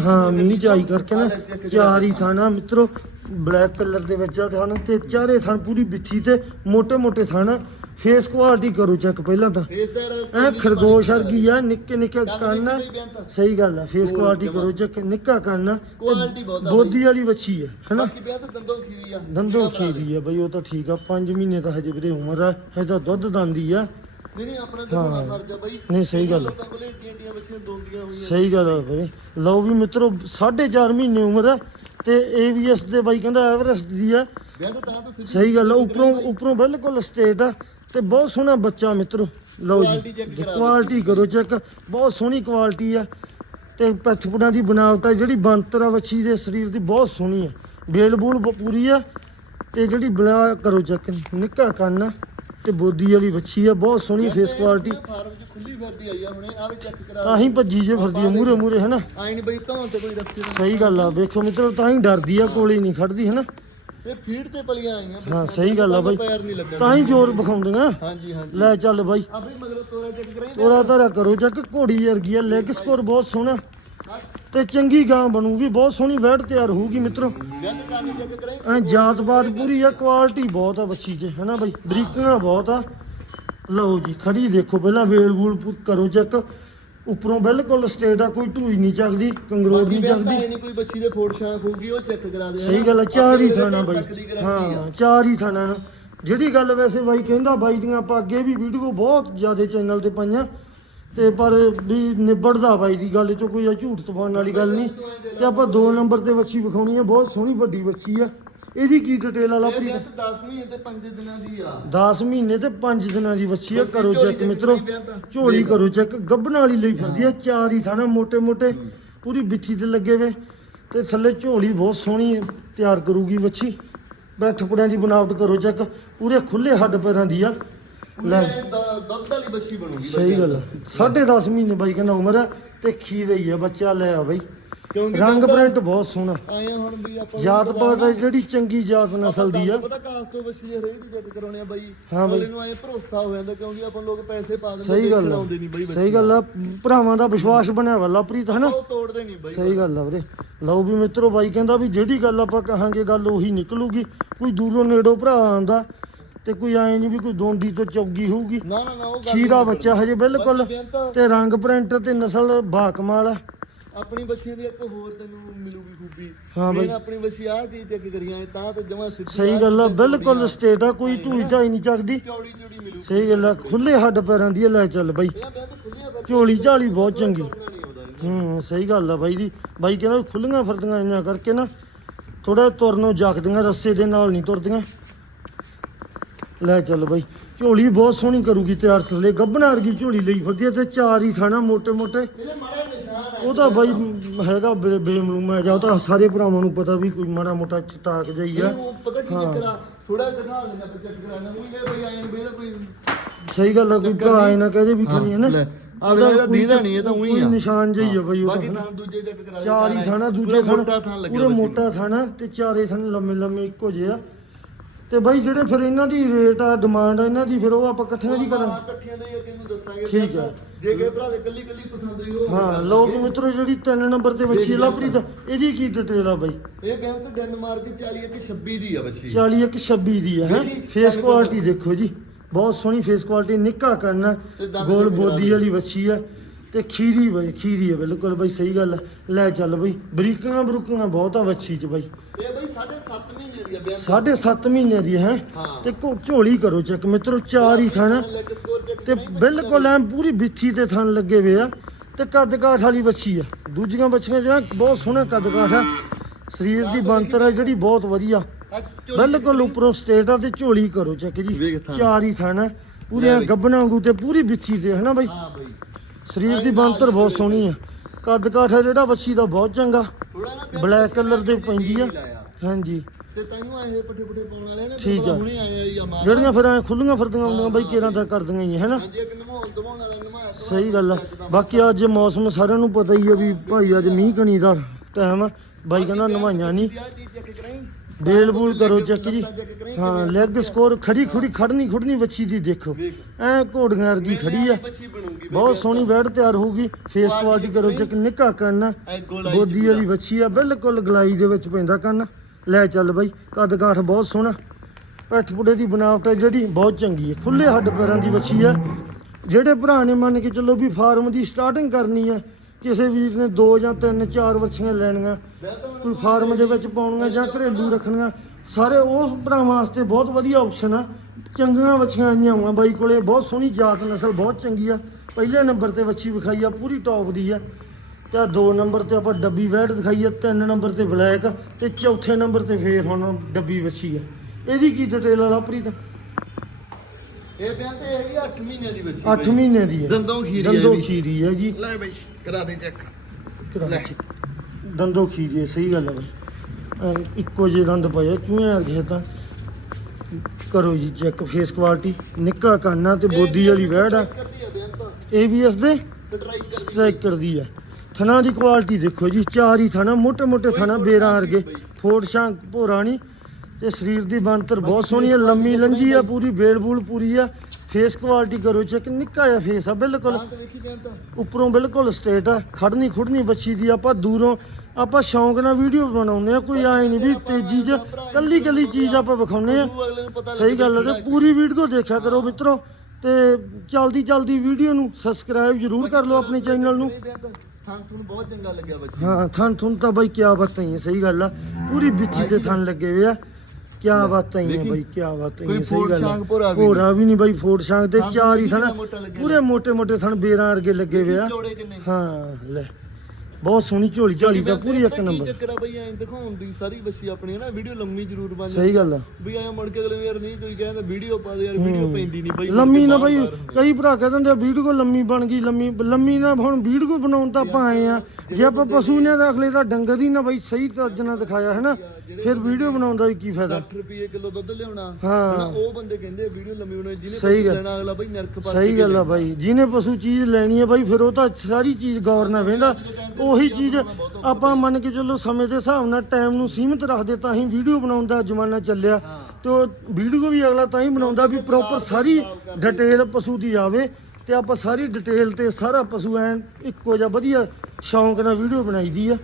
Speaker 2: ਹਾਂ
Speaker 1: ਮੀਂਹ ਚਾਈ ਕਰਕੇ ਨਾ। ਚਾਰ ਹੀ ਥਾਣਾ ਮਿੱਤਰੋ। ਬਲੈਕ ਕਲਰ ਦੇ ਵਿੱਚ ਆ ਤੇ ਚਾਰੇ ਥਣ ਪੂਰੀ ਬਿੱਥੀ ਤੇ ਮੋਟੇ ਮੋਟੇ ਥਾਂ ਆ। ਫੇਸ ਕੁਆਲਿਟੀ ਕਰੋ ਚੈੱਕ ਪਹਿਲਾਂ ਤਾਂ।
Speaker 2: ਇਸ ਤਰ੍ਹਾਂ
Speaker 1: ਐ ਖਰਗੋਸ਼ ਵਰਗੀ ਆ ਨਿੱਕੇ ਨਿੱਕੇ
Speaker 2: ਕੰਨ।
Speaker 1: ਆ। ਸਹੀ ਗੱਲ ਆ ਫੇਸ ਕੁਆਲਿਟੀ ਕਰੋ ਚੈੱਕ ਨਿੱਕਾ ਕੰਨ। ਆ, ਤੇ
Speaker 2: ਕੁਆਲਿਟੀ ਬਹੁਤ ਆ
Speaker 1: ਬੋਦੀ ਵਾਲੀ ਵੱਛੀ ਆ ਹੈਨਾ?
Speaker 2: ਬਾਕੀ ਵਿਆਹ ਤਾਂ ਦੰਦੋਂ ਖੀਰੀ ਆ।
Speaker 1: ਦੰਦੋ ਖੀਰੀ ਆ ਬਈ ਉਹ ਤਾਂ ਠੀਕ ਆ 5 ਮਹੀਨੇ ਤਾਂ ਹਜੇ ਵੀਰੇ ਉਮਰ ਆ ਹਜੇ ਤਾਂ ਦੁੱਧ ਦੰਦੀ ਆ।
Speaker 2: ਨਹੀਂ ਨਹੀਂ ਆਪਣਾ ਦੇਖਣਾ ਫਰਜ਼ ਆ ਬਾਈ।
Speaker 1: ਨਹੀਂ ਸਹੀ ਗੱਲ ਆ।
Speaker 2: ਲੋਕਾਂ ਕੋਲੇ ਜੀਟੀਆਂ ਬੱਚੀਆਂ ਦੋਂਦੀਆਂ ਹੋਈਆਂ।
Speaker 1: ਸਹੀ ਗੱਲ ਆ ਵੀਰੇ ਲਓ ਵੀ ਮਿੱਤਰੋ 4.5 ਮਹੀਨੇ ਉਮਰ ਆ ਤੇ ਏਵੀਐਸ ਦੇ ਬਾਈ ਕਹਿੰਦਾ ਐਵਰੈਸਟ ਦੀ ਆ।
Speaker 2: ਵਿਆਹ ਤਾਂ ਤਾਂ ਤੁਸੀਂ
Speaker 1: ਸਹੀ ਗੱਲ ਆ ਉੱਪਰੋਂ ਉੱਪਰੋਂ ਬਿਲਕੁਲ ਸਟੇਟ ਆ। ਤੇ ਬਹੁਤ ਸੋਹਣਾ ਬੱਚਾ ਮਿੱਤਰੋ। ਲਓ ਜੀ। ਕੁਆਲਿਟੀ ਕਰੋ ਚੈੱਕ ਬਹੁਤ ਸੋਹਣੀ ਕੁਆਲਿਟੀ ਆ। ਤੇ ਪੱਥਪੜਾਂ ਦੀ ਬਣਾਵਟ ਆ ਜਿਹੜੀ ਬੰਤਰ ਆ ਵੱਛੀ ਦੇ ਸਰੀਰ ਦੀ ਬਹੁਤ ਸੋਹਣੀ ਆ। ਬੇਲ ਬੂਲ ਪੂਰੀ ਆ ਤੇ ਜਿਹੜੀ ਬਣਾ ਕਰੋ ਚੈੱਕ ਨਿੱਕਾ ਕੰਨ ਤੇ ਬੋਦੀ ਵਾਲੀ ਵੱਛੀ ਆ ਬਹੁਤ ਸੋਹਣੀ ਫੇਸ ਕੁਆਲਿਟੀ
Speaker 2: ਫਾਰਮ 'ਚ ਖੁੱਲੀ ਫਿਰਦੀ ਆਈ ਆ ਹੁਣੇ ਆ ਵੀ ਚੈੱਕ ਕਰਾ
Speaker 1: ਤਾਂ ਹੀ ਭੱਜੀ ਜੇ ਫਿਰਦੀ ਆ ਮੂਰੇ ਮੂਰੇ ਹਨਾ?
Speaker 2: ਆਈ ਨਹੀਂ ਬਈ ਧੌਣ ਤੇ ਕੋਈ ਰਸਤੇ ਦਾ
Speaker 1: ਸਹੀ ਗੱਲ ਆ ਵੇਖੋ ਮਿੱਤਰੋ ਤਾਂ ਹੀ ਡਰਦੀ ਆ ਕੋਲੇ ਨਹੀਂ ਖੜਦੀ ਹਨਾ?
Speaker 2: ਇਹ ਫੀਡ ਤੇ ਪਲੀਆਂ ਆਈਆਂ
Speaker 1: ਹਾਂ ਸਹੀ ਗੱਲ ਆ ਬਾਈ।
Speaker 2: ਪੈਰ ਨਹੀਂ ਲੱਗਾ
Speaker 1: ਤਾਂ ਹੀ ਜ਼ੋਰ ਵਿਖਾਉਂਦੀਆਂ
Speaker 2: ਹਾਂਜੀ ਹਾਂਜੀ।
Speaker 1: ਲੈ ਚੱਲ ਬਾਈ।
Speaker 2: ਆ ਬਈ ਮਗਰ ਤੋਰਾ ਚੈੱਕ ਕਰਾਈ
Speaker 1: ਤੋਰਾ ਤਾਰਾ ਕਰੋ ਚੱਕ ਘੋੜੀ ਵਰਗੀ ਆ ਲੈਗ ਸਕੋਰ ਬਹੁਤ ਸੋਹਣਾ। ਤੇ ਚੰਗੀ ਗਾਂ ਬਣੂਗੀ ਬਹੁਤ ਸੋਹਣੀ ਵੈੜ ਤਿਆਰ ਹੋਊਗੀ ਮਿੱਤਰੋ। ਐ ਜਾਤਬਾਤ ਪੂਰੀ ਆ ਕੁਆਲਿਟੀ ਬਹੁਤ ਆ ਬੱਚੀ 'ਚ ਹੈਨਾ ਬਾਈ? ਬਰੀਕਾਂ ਬਹੁਤ ਆ। ਲਓ ਜੀ ਖੜੀ ਦੇਖੋ ਪਹਿਲਾਂ ਵੇਲ ਵੂਲ ਕਰੋ ਚੈੱਕ। ਉੱਪਰੋਂ ਬਿਲਕੁਲ ਸਟੇਟ ਆ ਕੋਈ ਢੂਈ ਨਹੀਂ ਚੱਕਦੀ ਕੰਗਰੋੜ ਨਹੀਂ ਚੱਕਦੀ।
Speaker 2: ਨਹੀਂ ਕੋਈ ਬੱਚੀ ਦੇ ਫੋਟ ਛਾਪ ਹੋਊਗੀ ਉਹ ਚੈੱਕ ਕਰਾ ਦੇ।
Speaker 1: ਸਹੀ ਗੱਲ ਆ ਚਾਰ ਹੀ ਥਾਣਾ ਬਾਈ। ਹਾਂ ਚਾਰ ਹੀ ਥਾਣਾ ਜਿਹੜੀ ਗੱਲ ਵੈਸੇ ਬਾਈ ਕਹਿੰਦਾ ਬਾਈ ਦੀਆਂ ਆਪਾਂ ਅੱਗੇ ਵੀ ਵੀਡੀਓ ਬਹੁਤ ਜ਼ਿਆਦਾ ਚੈਨਲ ਤੇ ਪਾਈਆਂ। ਤੇ ਪਰ ਵੀ ਨਿਬੜਦਾ ਬਾਈ ਦੀ ਗੱਲ ਚੋਂ ਕੋਈ ਝੂਠ ਤਪਾਉਣ ਵਾਲੀ ਗੱਲ ਨਹੀਂ। ਤੇ ਆਪਾਂ ਦੋ ਨੰਬਰ ਤੇ ਵੱਛੀ ਵਿਖਾਉਣੀ ਆ ਬਹੁਤ ਸੋਹਣੀ ਵੱਡੀ ਵੱਛੀ ਆ। ਇਹਦੀ ਕੀ ਡਿਟੇਲ ਆ
Speaker 2: ਇਹ ਲਵਪ੍ਰੀਤ 10 ਮਹੀਨੇ ਤੇ 5 ਦਿਨਾਂ ਦੀ ਆ।
Speaker 1: 10 ਮਹੀਨੇ ਤੇ 5 ਦਿਨਾਂ ਦੀ ਵੱਛੀ ਕਰੋ
Speaker 2: ਝੋਲੀ
Speaker 1: ਮਿੱਤਰੋ। ਝੋਲੀ ਕਰੋ ਚੈੱਕ ਗੱਭਣ ਵਾਲੀ ਲਈ ਫਿਰਦੀ ਆ ਚਾਰ ਹੀ ਥਾਣਾ ਮੋٹے ਮੋٹے ਪੂਰੀ ਵਿੱਚੀ ਤੇ ਲੱਗੇ ਵੇ। ਤੇ ਥੱਲੇ ਝੋਲੀ ਬਹੁਤ ਸੋਹਣੀ ਹੈ, ਤਿਆਰ ਕਰੂਗੀ ਵੱਛੀ। ਬੈਠ ਬੈਠਪੁੜਾਂ ਦੀ ਬਣਾਵਟ ਕਰੋ ਚੈੱਕ ਪੂਰੇ ਖੁੱਲੇ ਹੱਡ ਪੈਰਾਂ ਦੀ ਆ। ਲੈ।
Speaker 2: ਦੁੱਧ ਵਾਲੀ ਬੱਚੀ ਬਣੂਗੀ
Speaker 1: ਸਹੀ ਗੱਲ ਆ। ਸਾਢੇ 10 ਮਹੀਨੇ ਬਾਈ ਕਹਿੰਦਾ ਉਮਰ ਆ ਤੇ ਖੀਰ ਹੀ ਆ ਬੱਚਾ ਲੈ ਆ ਬਾਈ।
Speaker 2: ਕਿਉਂਕਿ
Speaker 1: ਰੰਗ ਪ੍ਰਿੰਟ ਬਹੁਤ ਸੋਹਣਾ।
Speaker 2: ਆਏ ਆ ਹੁਣ ਵੀ ਆਪਾਂ
Speaker 1: ਜਾਤ ਪਾਤ ਆ ਜਿਹੜੀ ਚੰਗੀ ਜਾਤ ਨਸਲ ਦੀ ਆ।
Speaker 2: ਪਤਾ ਕਾਸ ਤੋਂ ਬੱਚੀ ਦੇ ਹਰੇਕ ਦੀ ਚੈੱਕ ਕਰਾਉਣੇ ਆ ਬਾਈ।
Speaker 1: ਹਾਂ ਬਾਈ।
Speaker 2: ਅਗਲੇ ਨੂੰ ਐ ਭਰੋਸਾ ਹੋ ਜਾਂਦਾ ਕਿਉਂਕਿ ਆਪਾਂ ਲੋਕ ਪੈਸੇ ਪਾ ਦਿੰਦੇ
Speaker 1: ਸਹੀ ਗੱਲ ਆ।
Speaker 2: ਆਉਂਦੇ ਨਹੀਂ ਬਾਈ
Speaker 1: ਸਹੀ ਗੱਲ ਆ। ਭਰਾਵਾਂ ਦਾ ਵਿਸ਼ਵਾਸ ਬਣਿਆ ਵਾ ਲਵਪ੍ਰੀਤ ਹਨਾ
Speaker 2: ਉਹ ਤੋੜਦੇ ਨਹੀਂ ਬਾਈ।
Speaker 1: ਸਹੀ ਗੱਲ ਆ ਵੀਰੇ। ਲਓ ਵੀ ਮਿੱਤਰੋ ਬਾਈ ਕਹਿੰਦਾ ਵੀ ਜਿਹੜੀ ਗੱਲ ਆਪਾਂ ਕਹਾਂਗੇ ਗੱਲ ਉਹੀ ਨਿਕਲੂਗੀ। ਕੋਈ ਦੂਰੋਂ ਨੇੜੋਂ ਭਰਾ ਆਂਦਾ ਤੇ ਕੋਈ ਐ ਨਹੀਂ ਵੀ ਕੋਈ ਦੋਂਦੀ ਤੋਂ ਚੌਗੀ ਹੋਊਗੀ।
Speaker 2: ਨਾ ਨਾ ਨਾ ਉਹ ਗੱਲ
Speaker 1: ਖੀਰਾ
Speaker 2: ਨਹੀਂ
Speaker 1: ਬੱਚਾ ਹਜੇ ਬਿਲਕੁਲ ਤੇ ਰੰਗ ਪ੍ਰਿੰਟ ਤੇ ਨਸਲ ਬਾਕਮਾਲ ਆ।
Speaker 2: ਆਪਣੀ ਬੱਚੀਆਂ ਦੀ ਇੱਕ ਹੋਰ ਤੈਨੂੰ ਮਿਲੂਗੀ ਖੂਬੀ।
Speaker 1: ਹਾਂ ਬਈ।
Speaker 2: ਆਪਣੀ ਬੱਚੀ ਆਹ ਚੀਜ਼ ਤੇ ਕੀ ਕਰੀਆਂ ਤਾਂ ਤੇ ਜਮਾ ਸਿੱਧੀ
Speaker 1: ਸਹੀ ਗੱਲ ਆ ਬਿਲਕੁਲ ਸਟੇਟ ਆ ਕੋਈ ਧੂਈ ਝਾਈ ਨਹੀਂ ਚੱਕਦੀ। ਸਹੀ ਗੱਲ ਆ ਖੁੱਲੇ ਹੱਡ ਪੈਰਾਂ ਦੀ ਲੈ ਚੱਲ ਬਾਈ। ਝੋਲੀ ਝਾਲੀ ਬਹੁਤ ਚੰਗੀ। ਹੂੰ ਸਹੀ ਗੱਲ ਆ ਬਾਈ ਦੀ ਬਾਈ ਕਹਿੰਦਾ ਖੁੱਲੀਆਂ ਫਿਰਦੀਆਂ ਇੰਨਾ ਕਰਕੇ ਨਾ ਥੋੜਾ ਤੁਰਨੋਂ ਜਾਗਦੀਆਂ ਰੱਸੇ ਦੇ ਨਾਲ ਨਹੀਂ ਤੁਰਦੀਆਂ। ਲੈ ਚੱਲ ਬਾਈ ਝੋਲੀ ਬਹੁਤ ਸੋਹਣੀ ਕਰੂਗੀ ਤਿਆਰ ਥੱਲੇ। ਗੱਭਣਾ ਵਰਗੀ ਝੋਲੀ ਲਈ ਫੱਦੀ ਤੇ ਚਾਰ ਹੀ ਥਾਣਾ
Speaker 2: ਮੋਟੇ ਮੋਟੇ
Speaker 1: ਉਹ ਤਾਂ ਬਾਈ ਹੈਗਾ ਬੇ- ਬੇਮਲੂਮ ਹੈ ਜਾਂ ਉਹ ਤਾਂ ਸਾਰੇ ਭਰਾਵਾਂ ਨੂੰ ਪਤਾ ਵੀ ਕੋਈ ਮਾੜਾ ਮੋਟਾ ਚਟਾਕ ਜਾਈ ਆ।
Speaker 2: ਇਹਨੂੰ ਪਤਾ ਕੀ ਚੱਕਰ ਆ? ਥੋੜਾ ਦਿਖਾ ਲੈਣਾ ਬੱਚਾ ਕਰਾਣਾ ਉਹ ਇਹ ਬਈ ਆਏ ਬਈ ਇਹਦਾ ਕੋਈ
Speaker 1: ਸਹੀ ਗੱਲ ਆ ਕੋਈ ਭਰਾ ਇਹ ਨਾ ਕਹਦੇ ਵੀ ਖੜੀ ਹੈ ਨਾ।
Speaker 2: ਆ ਵੇ ਇਹਦਾ ਦੀਦਾ ਨਹੀਂ, ਇਹ ਤਾਂ ਊਂ ਹੀ
Speaker 1: ਕੋਈ
Speaker 2: ਆ।
Speaker 1: ਨਿਸ਼ਾਨ ਜਿਹੀ ਆ ਬਾਈ ਉਹ
Speaker 2: ਬਾਕੀ
Speaker 1: ਤਾਂ
Speaker 2: ਥਾਂ ਦੂਜੇ ਜੱਟ ਕਰਾ
Speaker 1: ਚਾਰ ਹੀ ਥਾਣਾ ਦੂਜੇ
Speaker 2: ਪੂਰਾ
Speaker 1: ਥਾਣਾ
Speaker 2: ਮੋਟਾ ਥਾਂ ਲੱਗਿਆ
Speaker 1: ਪੂਰੇ ਮੋਟਾ ਥਾਣਾ ਤੇ ਚਾਰੇ ਥਾਣੇ ਲੰਮੇ ਲੰਮੇ ਇੱਕੋ ਜਿਹੇ ਆ। ਤੇ ਬਾਈ ਜਿਹੜੇ ਫਿਰ ਇਹਨਾਂ ਦੀ ਰੇਟ ਆ ਡਿਮਾਂਡ ਆ ਇਹਨਾਂ ਦੀ ਫਿਰ ਉਹ ਆਪਾਂ ਇਕੱਠਿਆਂ ਦੀ ਕਰਾਂ
Speaker 2: ਇਕੱਠੀਆਂ ਦੇ ਅੱਗੇ ਨੂੰ ਦੱਸਾਂਗੇ
Speaker 1: ਠੀਕ ਆ।
Speaker 2: ਜੇ ਕਿਸੇ ਭਰਾ ਦੇ ਕੱਲੀ ਕੱਲੀ ਪਸੰਦ ਹੋਈ ਉਹ
Speaker 1: ਹਾਂ ਲੋਕ ਮਿੱਤਰੋ ਜਿਹੜੀ 3 ਨੰਬਰ ਤੇ ਬੱਚੀ ਲਵਪ੍ਰੀਤ ਇਹਦੀ ਕੀ ਡਿਟੇਲ ਆ ਬਾਈ?
Speaker 2: ਇਹ ਬੈਂਕ ਡੈਨਮਾਰਕ 40 ਤੇ 26 ਦੀ ਆ ਬੱਚੀ
Speaker 1: 40 ਇੱਕ 26 ਦੀ ਆ ਹੈ?
Speaker 2: ਜਿਹੜੀ
Speaker 1: ਫੇਸ ਕੁਆਲਿਟੀ ਦੇਖੋ ਜੀ। ਬਹੁਤ ਸੋਹਣੀ ਫੇਸ ਕੁਆਲਿਟੀ ਨਿੱਕਾ ਕਰਨਾ ਗੋਲ ਬੋਦੀ। ਵਾਲੀ ਬੱਚੀ ਆ। ਤੇ ਖੀਰੀ ਬਈ ਖੀਰੀ ਆ ਬਿਲਕੁਲ ਬਈ ਸਹੀ ਗੱਲ ਆ। ਲੈ ਚੱਲ ਬਈ ਬਰੀਕਾਂ ਬਰੂਕਾਂ ਬਹੁਤ ਆ ਬੱਚੀ ਚ ਬਈ।
Speaker 2: ਇਹ ਬਈ 7.5 ਮਹੀਨੇ ਦੀ ਆ ਬੈਂਕ
Speaker 1: ਸਾਢੇ 7 ਮਹੀਨੇ ਦੀ ਹੈ।
Speaker 2: ਹਾਂ।
Speaker 1: ਤੇ ਘੋ- ਝੋਲੀ ਕਰੋ ਚੈੱਕ ਮਿੱਤਰੋ ਚਾਰ ਹੀ ਥਾਣਾ।
Speaker 2: ਲੈਗ ਸਕੋਰ ਚੈੱਕ
Speaker 1: ਤੇ ਬਿਲਕੁਲ ਐ ਪੂਰੀ ਬਿੱਥੀ ਤੇ ਥਣ ਲੱਗੇ ਵੇ ਆ। ਤੇ ਕੱਦ ਕਾਠ ਵਾਲੀ ਬੱਚੀ ਆ। ਦੂਜੀਆਂ ਬੱਚੀਆਂ ਜਿਹੜਾ ਬਹੁਤ ਸੋਹਣਾ ਕੱਦ ਕਾਠ ਆ। ਸਰੀਰ ਦੀ ਬਣਤਰ ਆ ਜਿਹੜੀ ਬਹੁਤ ਵਧੀਆ। ਬਿਲਕੁਲ ਉੱਪਰੋਂ ਸਟੇਟ ਆ ਤੇ ਝੋਲੀ ਕਰੋ ਚੈੱਕ ਜੀ।
Speaker 2: ਵੇਖ ਥਣ।
Speaker 1: ਚਾਰ ਹੀ ਥਣ ਆ। ਪੂਰੀਆਂ ਗੱਬਣਾ ਵਾਂਗੂ ਤੇ ਪੂਰੀ ਬਿੱਥੀ ਤੇ ਹਨਾ ਬਾਈ?
Speaker 2: ਹਾਂ ਬਈ।
Speaker 1: ਸਰੀਰ ਦੀ ਬਣਤਰ ਬਹੁਤ ਸੋਹਣੀ ਆ ਕੱਦ ਕਾਠ ਆ ਜਿਹੜਾ ਬੱਚੀ ਦਾ ਬਹੁਤ ਚੰਗਾ। ਬਲੈਕ ਕਲਰ ਦੇ ਪੈਂਦੀ ਆ। ਹਾਂਜੀ।
Speaker 2: ਤੇ ਤੈਨੂੰ ਇਹ ਪੱਠੇ ਪੱਠੇ ਪਾਉਣ ਵਾਲੇ ਨੇ
Speaker 1: ਠੀਕ ਆ।
Speaker 2: ਹੁਣੇ ਆਏ ਆ ਮਾਰ
Speaker 1: ਜਿਹੜੀਆਂ ਫਿਰ ਐ ਖੁੱਲੀਆਂ ਫਿਰਦੀਆਂ ਹੁੰਦੀਆਂ ਬਾਈ ਕਿਹੜਾ ਤਾਂ ਕਰਦੀਆਂ ਹੀ ਹੈਨਾ? ਸਹੀ ਗੱਲ ਆ। ਬਾਕੀ ਅੱਜ ਮੌਸਮ ਸਾਰਿਆਂ ਨੂੰ ਪਤਾ ਹੀ ਆ ਵੀ ਭਾਈ ਅੱਜ ਮੀਂਹ ਕਣੀ ਦਾ ਟਾਈਮ ਬਾਈ ਕਹਿੰਦਾ ਨਵਾਈਆਂ ਨਹੀਂ।
Speaker 2: ਕਰਾਈ
Speaker 1: ਬੇਲ ਕਰੋ ਚੈੱਕ ਜੀ। ਹਾਂ ਲੈਗ ਸਕੋਰ ਖੜੀ ਖੁੜੀ ਖੜਨੀ ਖੁੜਨੀ ਬੱਚੀ ਦੀ ਦੇਖੋ। ਐ ਘੋੜੀਆਂ ਵਰਗੀ ਖੜੀ ਆ। ਬਹੁਤ ਸੋਹਣੀ ਵੈੜ ਤਿਆਰ ਹੋਊਗੀ। ਫੇਸ ਕੁਆਲਿਟੀ ਕਰੋ ਚੈੱਕ ਨਿੱਕਾ ਕੰਨ। ਬੋਦੀ ਵਾਲੀ ਬੱਚੀ ਆ ਬਿਲਕੁਲ ਗਲਾਈ ਦੇ ਵਿੱਚ ਪੈਂਦਾ ਕੰਨ। ਲੈ ਚੱਲ ਬਾਈ ਕੱਦ ਕਾਠ ਬਹੁਤ ਸੋਹਣਾ। ਪੈਠ ਪੁੜੇ ਦੀ ਬਣਾਵਟ ਹੈ ਜਿਹੜੀ ਬਹੁਤ ਚੰਗੀ ਹੈ ਖੁੱਲੇ ਹੱਡ ਪੈਰਾਂ ਦੀ ਬੱਚੀ ਆ। ਜਿਹੜੇ ਭਰਾ ਨੇ ਮੰਨ ਕੇ ਚੱਲੋ ਵੀ ਫਾਰਮ ਦੀ ਸਟਾਰਟਿੰਗ ਕਰਨੀ ਆ ਕਿਸੇ ਵੀਰ ਨੇ ਦੋ ਜਾਂ ਤਿੰਨ ਚਾਰ ਬੱਚੀਆਂ ਲੈਣੀਆਂ ਕੋਈ ਫਾਰਮ ਦੇ ਵਿੱਚ ਪਾਉਣੀਆਂ ਜਾਂ ਘਰੇਲੂ ਰੱਖਣੀਆਂ ਸਾਰੇ ਉਹ ਭਰਾਵਾਂ ਵਾਸਤੇ ਬਹੁਤ ਵਧੀਆ ਆਪਸ਼ਨ ਆ। ਚੰਗੀਆਂ ਬੱਚੀਆਂ ਆਈਆਂ ਹੋਈਆਂ ਬਾਈ ਕੋਲੇ ਬਹੁਤ ਸੋਹਣੀ ਜਾਤ ਨਸਲ ਬਹੁਤ ਚੰਗੀ ਆ। ਪਹਿਲੇ ਨੰਬਰ ਤੇ ਬੱਚੀ ਵਿਖਾਈ ਆ ਪੂਰੀ ਟੌਪ ਦੀ ਆ। ਤੇ ਦੋ ਨੰਬਰ ਤੇ ਆਪਾਂ ਡੱਬੀ ਵੈਟ ਦਿਖਾਈ ਆ ਤਿੰਨ ਨੰਬਰ ਤੇ ਬਲੈਕ ਤੇ ਚੌਥੇ ਨੰਬਰ ਤੇ ਫੇਰ ਹੁਣ ਡੱਬੀ ਬੱਚੀ ਆ। ਇਹਦੀ ਕੀ ਡਿਟੇਲ ਆ ਲਵਪ੍ਰੀਤ?
Speaker 2: ਇਹ ਬਿਆਨ ਤੇ ਹੈਗੀ 8 ਮਹੀਨਿਆਂ ਦੀ ਬੱਚੀ
Speaker 1: 8 ਮਹੀਨੇ ਦੀ ਹੈ
Speaker 2: ਦੰਦੋਂ ਖੀਰੀ ਹੈ
Speaker 1: ਦੰਦੋਂ
Speaker 2: ਇਹਦੀ।
Speaker 1: ਖੀਰੀ ਹੈ ਜੀ।
Speaker 2: ਲੈ ਬਈ। ਕਰਾ ਦੇ
Speaker 1: ਸਹੀ ਗੱਲ ਹੈ ਇੱਕੋ ਜਿਹੇ ਦੰਦ ਪਏ ਚੂਹਿਆਂ ਵਰਗੇ ਤਾਂ? ਕਰੋ ਜੀ ਚੈੱਕ ਫੇਸ ਕੁਆਲਿਟੀ ਨਿੱਕਾ ਕਾਨਾ ਤੇ ਬੋਦੀ ਵਾਲੀ ਵੈੜ ਆ।
Speaker 2: ਇਹ ਵੀ ਬੇਅੰਤ
Speaker 1: ਏਬੀਐਸ ਦੇ?
Speaker 2: ਸਟ੍ਰਾਈਕ ਕਰਦੀ
Speaker 1: ਆ। ਥਣਾ ਦੀ ਕੁਆਲਿਟੀ ਦੇਖੋ ਜੀ ਚਾਰ ਹੀ ਥਣਾ ਮੋਟੇ ਮੋਟੇ ਥਣਾ ਬੇਰਾਂ ਵਰਗੇ। ਫੋਰਸ਼ਾਂ ਸ਼ਾਂਕ ਭੋਰਾ ਤੇ ਸਰੀਰ ਦੀ ਬਣਤਰ ਬਹੁਤ ਸੋਹਣੀ ਹੈ ਲੰਮੀ ਲੰਜੀ ਆ ਪੂਰੀ ਬੇਲ ਬੂਲ ਪੂਰੀ ਆ। ਫੇਸ ਕੁਆਲਿਟੀ ਕਰੋ ਚੈੱਕ ਨਿੱਕਾ ਜਿਹਾ ਫੇਸ ਆ ਬਿਲਕੁਲ। ਉੱਪਰੋਂ ਬਿਲਕੁਲ ਸਟੇਟ ਆ ਖੜਨੀ ਖੁੜਨੀ ਬੱਚੀ ਦੀ ਆਪਾਂ ਦੂਰੋਂ ਆਪਾਂ ਸ਼ੌਂਕ ਨਾਲ ਵੀਡੀਓ ਬਣਾਉਂਦੇ ਆ ਕੋਈ ਆਏ ਨਹੀਂ ਵੀ ਤੇਜ਼ੀ 'ਚ ਕੱਲੀ ਕੱਲੀ ਚੀਜ਼ ਆਪਾਂ ਵਿਖਾਉਂਦੇ ਆ। ਸਹੀ ਗੱਲ ਹੈ ਪੂਰੀ ਵੀਡੀਓ ਦੇਖਿਆ ਕਰੋ ਮਿੱਤਰੋ ਤੇ ਚਲਦੀ ਚਲਦੀ ਵੀਡੀਓ ਨੂੰ ਸਬਸਕ੍ਰਾਈਬ ਜ਼ਰੂਰ ਕਰ ਲਓ ਆਪਣੇ ਚੈਨਲ ਨੂੰ।
Speaker 2: ਥਾਂ ਤੁਹਾਨੂੰ ਬਹੁਤ ਚੰਗਾ ਲੱਗਿਆ ਬੱਚੀ
Speaker 1: ਹਾਂ ਥਣ ਥੁਣ ਤਾਂ ਬਾਈ ਕਿਆ ਬਾਤਾਂ ਹੀ ਸਹੀ ਗੱਲ ਆ। ਪੂਰੀ ਬਿੱਚੀ ਤੇ ਥਣ ਲੱਗੇ ਵੇ ਆ। ਕਿਆ ਬਾਤ ਹੀ ਹੈ ਬਾਈ ਕਿਆ ਬਾਤ ਹੀ
Speaker 2: ਕੋਈ
Speaker 1: ਹੈ
Speaker 2: ਸਹੀ
Speaker 1: ਗੱਲ ਹੈ।
Speaker 2: ਸ਼ਾਂਗ ਭੋਰਾ ਵੀ
Speaker 1: ਭੋਰਾ ਵੀ ਨਹੀਂ ਬਾਈ ਫੋਰਡ ਸ਼ਾਂਗ ਤੇ ਚਾਰ ਹੀ ਥਣ ਪੂਰੇ ਮੋਟੇ ਮੋਟੇ ਥਣ ਬੇਰਾਂ ਅਰਗੇ ਲੱਗੇ
Speaker 2: ਹੋਏ
Speaker 1: ਹਾਂ ਲੈ। ਬਹੁਤ ਸੋਹਣੀ ਝੋਲੀ ਝਾਲੀ ਤਾਂ ਪੂਰੀ ਇੱਕ ਨੰਬਰ।
Speaker 2: ਚੱਕਰ ਆ ਬਈ ਐਂ ਦਿਖਾਉਣ ਦੀ ਸਾਰੀ ਬੱਚੀ ਆਪਣੀ ਹੈ ਨਾ ਵੀਡੀਓ ਲੰਮੀ ਜ਼ਰੂਰ ਬਣ
Speaker 1: ਸਹੀ ਗੱਲ ਆ।
Speaker 2: ਵੀ ਆਇਆ ਮੁੜ ਕੇ ਅਗਲੇ ਨੂੰ ਯਾਰ ਨਹੀਂ ਕੋਈ ਕਹਿੰਦਾ ਵੀਡੀਓ ਪਾ ਦੇ ਯਾਰ ਵੀਡੀਓ ਪੈਂਦੀ ਨਹੀਂ ਬਈ
Speaker 1: ਲੰਮੀ ਨਾ ਬਾਈ ਕਈ ਭਰਾ ਕਹਿ ਦਿੰਦੇ ਆ ਵੀਡੀਓ ਲੰਮੀ ਬਣ ਗਈ ਲੰਮੀ ਲੰਮੀ ਨਾ ਹੁਣ ਵੀਡੀਓ ਬਣਾਉਣ ਤਾਂ ਆਪਾਂ ਆਏ ਆ। ਜੇ ਆਪਾਂ ਪਸ਼ੂ ਨੇ ਰੱਖ ਲਏ ਤਾਂ ਡੰਗਰ ਹੀ ਨਾ ਬਾਈ ਸਹੀ ਤਰਜ ਨਾਲ ਦਿਖਾਇਆ ਹੈ ਨਾ ਫਿਰ ਵੀਡੀਓ ਬਣਾਉਣ ਦਾ ਕੀ ਫਾਇਦਾ?
Speaker 2: 60 ਰੁਪਏ ਕਿਲੋ ਦੁੱਧ ਲਿਆਉਣਾ।
Speaker 1: ਹਾਂ।
Speaker 2: ਉਹ ਬੰਦੇ ਕਹਿੰਦੇ ਵੀਡੀਓ ਲੰਮੀ ਬਣਾਉਣੀ ਜਿਹਨੇ। ਲੈਣਾ ਅਗਲਾ ਬਈ ਨਰਕ ਪਾ
Speaker 1: ਸਹੀ ਗੱਲ ਆ ਬਾਈ ਜਿਹਨੇ ਪਸ਼ੂ ਚੀਜ਼ ਲੈਣੀ ਹੈ ਬਾਈ ਫਿਰ ਉਹ ਤਾਂ ਸਾਰੀ ਚੀਜ਼ ਗੌਰ ਨਾਲ ਵੇਂਦਾ ਉਹੀ ਚੀਜ਼ ਆਪਾਂ ਮੰਨ ਕੇ ਚੱਲੋ ਸਮੇਂ ਦੇ ਹਿਸਾਬ ਨਾਲ ਟਾਈਮ ਨੂੰ ਸੀਮਿਤ ਰੱਖਦੇ ਤਾਂ ਹੀ ਵੀਡੀਓ ਬਣਾਉਣ ਦਾ ਜ਼ਮਾਨਾ ਚੱਲਿਆ ਤੇ ਉਹ ਵੀਡੀਓ ਵੀ ਅਗਲਾ ਤਾਂ ਹੀ ਬਣਾਉਂਦਾ ਵੀ ਪ੍ਰੋਪਰ ਸਾਰੀ ਡਿਟੇਲ ਪਸ਼ੂ ਦੀ ਆਵੇ ਤੇ ਆਪਾਂ ਸਾਰੀ ਡਿਟੇਲ ਤੇ ਸਾਰਾ ਪਸ਼ੂ ਐਨ ਇੱਕੋ ਜਿਹਾ ਵਧੀਆ ਸ਼ੌਂਕ ਨਾਲ ਵੀਡੀਓ ਬਣਾਈ ਦੀ ਆ।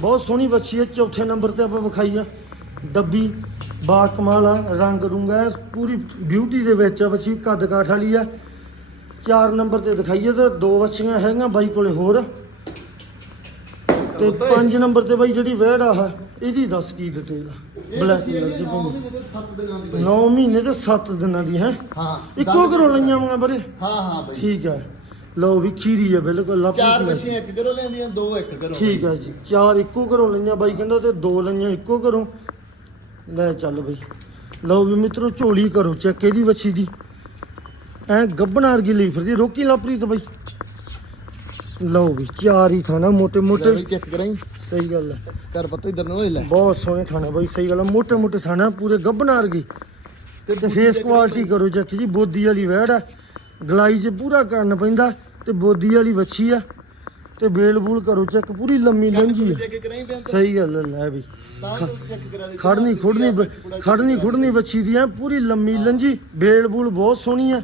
Speaker 1: ਬਹੁਤ ਸੋਹਣੀ ਬੱਚੀ ਹੈ ਚੌਥੇ ਨੰਬਰ ਤੇ ਆਪਾਂ ਵਿਖਾਈ ਆ। ਡੱਬੀ ਬਾ ਕਮਾਲ ਆ ਰੰਗ ਰੁੰਗਾ ਪੂਰੀ ਬਿਊਟੀ ਦੇ ਵਿੱਚ ਆ ਬੱਚੀ ਕੱਦ ਕਾਠ ਵਾਲੀ ਆ। ਚਾਰ ਨੰਬਰ ਤੇ ਦਿਖਾਈਏ ਤੇ ਦੋ ਬੱਚੀਆਂ ਹੈਗੀਆਂ ਬਾਈ ਕੋਲੇ ਹੋਰ। ਤੇ ਪੰਜ ਨੰਬਰ ਤੇ ਬਾਈ ਜਿਹੜੀ ਵਹਿੜ ਆ ਇਹਦੀ ਦੱਸ ਕੀ ਡਿਟੇਲ ਆ? ਬਲੈਕ ਕਲਰ ਦੀ
Speaker 2: 9 ਮਹੀਨੇ ਦੇ 7 ਦਿਨਾਂ ਦੀ ਬਈ।
Speaker 1: 9 ਮਹੀਨੇ ਤੇ 7 ਦਿਨਾਂ ਦੀ ਹੈ?
Speaker 2: ਹਾਂ
Speaker 1: ਇੱਕੋ ਘਰੋਂ ਲਈਆਂ ਵਾਂ ਬਰੇ
Speaker 2: ਹਾਂ ਹਾਂ ਬਈ।
Speaker 1: ਠੀਕ ਹੈ ਲਓ ਵੀ ਖੀਰੀ ਹੈ ਬਿਲਕੁਲ
Speaker 2: ਚਾਰ
Speaker 1: ਲਾਪਰੀ
Speaker 2: ਬੱਚੀਆਂ ਇੱਕ ਘਰੋਂ ਲੈਂਦੀਆਂ ਦੋ ਇੱਕ ਘਰੋਂ।
Speaker 1: ਠੀਕ ਹੈ ਜੀ। ਚਾਰ ਇੱਕੋ ਘਰੋਂ ਲਈਆਂ ਬਾਈ ਕਹਿੰਦਾ ਤੇ ਦੋ ਲਈਆਂ ਇੱਕੋ ਘਰੋਂ। ਲੈ ਚੱਲ ਬਈ। ਲਓ ਵੀ ਮਿੱਤਰੋ ਝੋਲੀ ਕਰੋ ਚੈੱਕ ਇਹਦੀ ਵੱਛੀ ਦੀ। ਐ ਗੱਬਣ ਵਰਗੀ ਲਈ ਫਿਰਦੀ ਰੋਕੀ ਲਾਪਰੀ ਤੇ ਬਈ। ਲਓ ਵੀ ਚਾਰ ਹੀ ਖਾਣਾ ਮੋਟੇ ਮੋਟੇ।
Speaker 2: ਬਈ ਚੈੱਕ ਕਰਾਈ
Speaker 1: ਸਹੀ ਗੱਲ ਹੈ।
Speaker 2: ਕਰ ਪੱਤੋ ਇਧਰ ਨੂੰ ਲੈ।
Speaker 1: ਬਹੁਤ ਸੋਹਣੇ ਖਾਣਾ ਬਾਈ ਸਹੀ ਗੱਲ ਹੈ। ਮੋਟੇ ਮੋਟੇ ਖਾਣਾ ਪੂਰੇ ਗੱਬਣ ਵਰਗੀ। ਤੇ ਫੇਸ ਕੁਆਲਿਟੀ ਕਰੋ ਚੈੱਕ ਜੀ ਬੋਦੀ ਵਾਲੀ ਵੈੜ ਆ ਗਲਾਈ 'ਚ ਪੂਰਾ ਕਰਨ ਪੈਂਦਾ ਤੇ ਬੋਦੀ ਵਾਲੀ ਵੱਛੀ ਆ ਤੇ ਬੇਲ ਬੂਲ ਕਰੋ ਚੈੱਕ ਪੂਰੀ ਲੰਮੀ ਲੰਜੀ ਆ ਸਹੀ ਗੱਲ ਹੈ, ਲੈ ਵੀ ਖੜਨੀ ਖੁੜਨੀ ਖੜਨੀ ਖੁੜਨੀ ਵੱਛੀ ਦੀ ਆ ਪੂਰੀ ਲੰਮੀ ਲੰਜੀ ਬੇਲ ਬੂਲ ਬਹੁਤ ਸੋਹਣੀ ਆ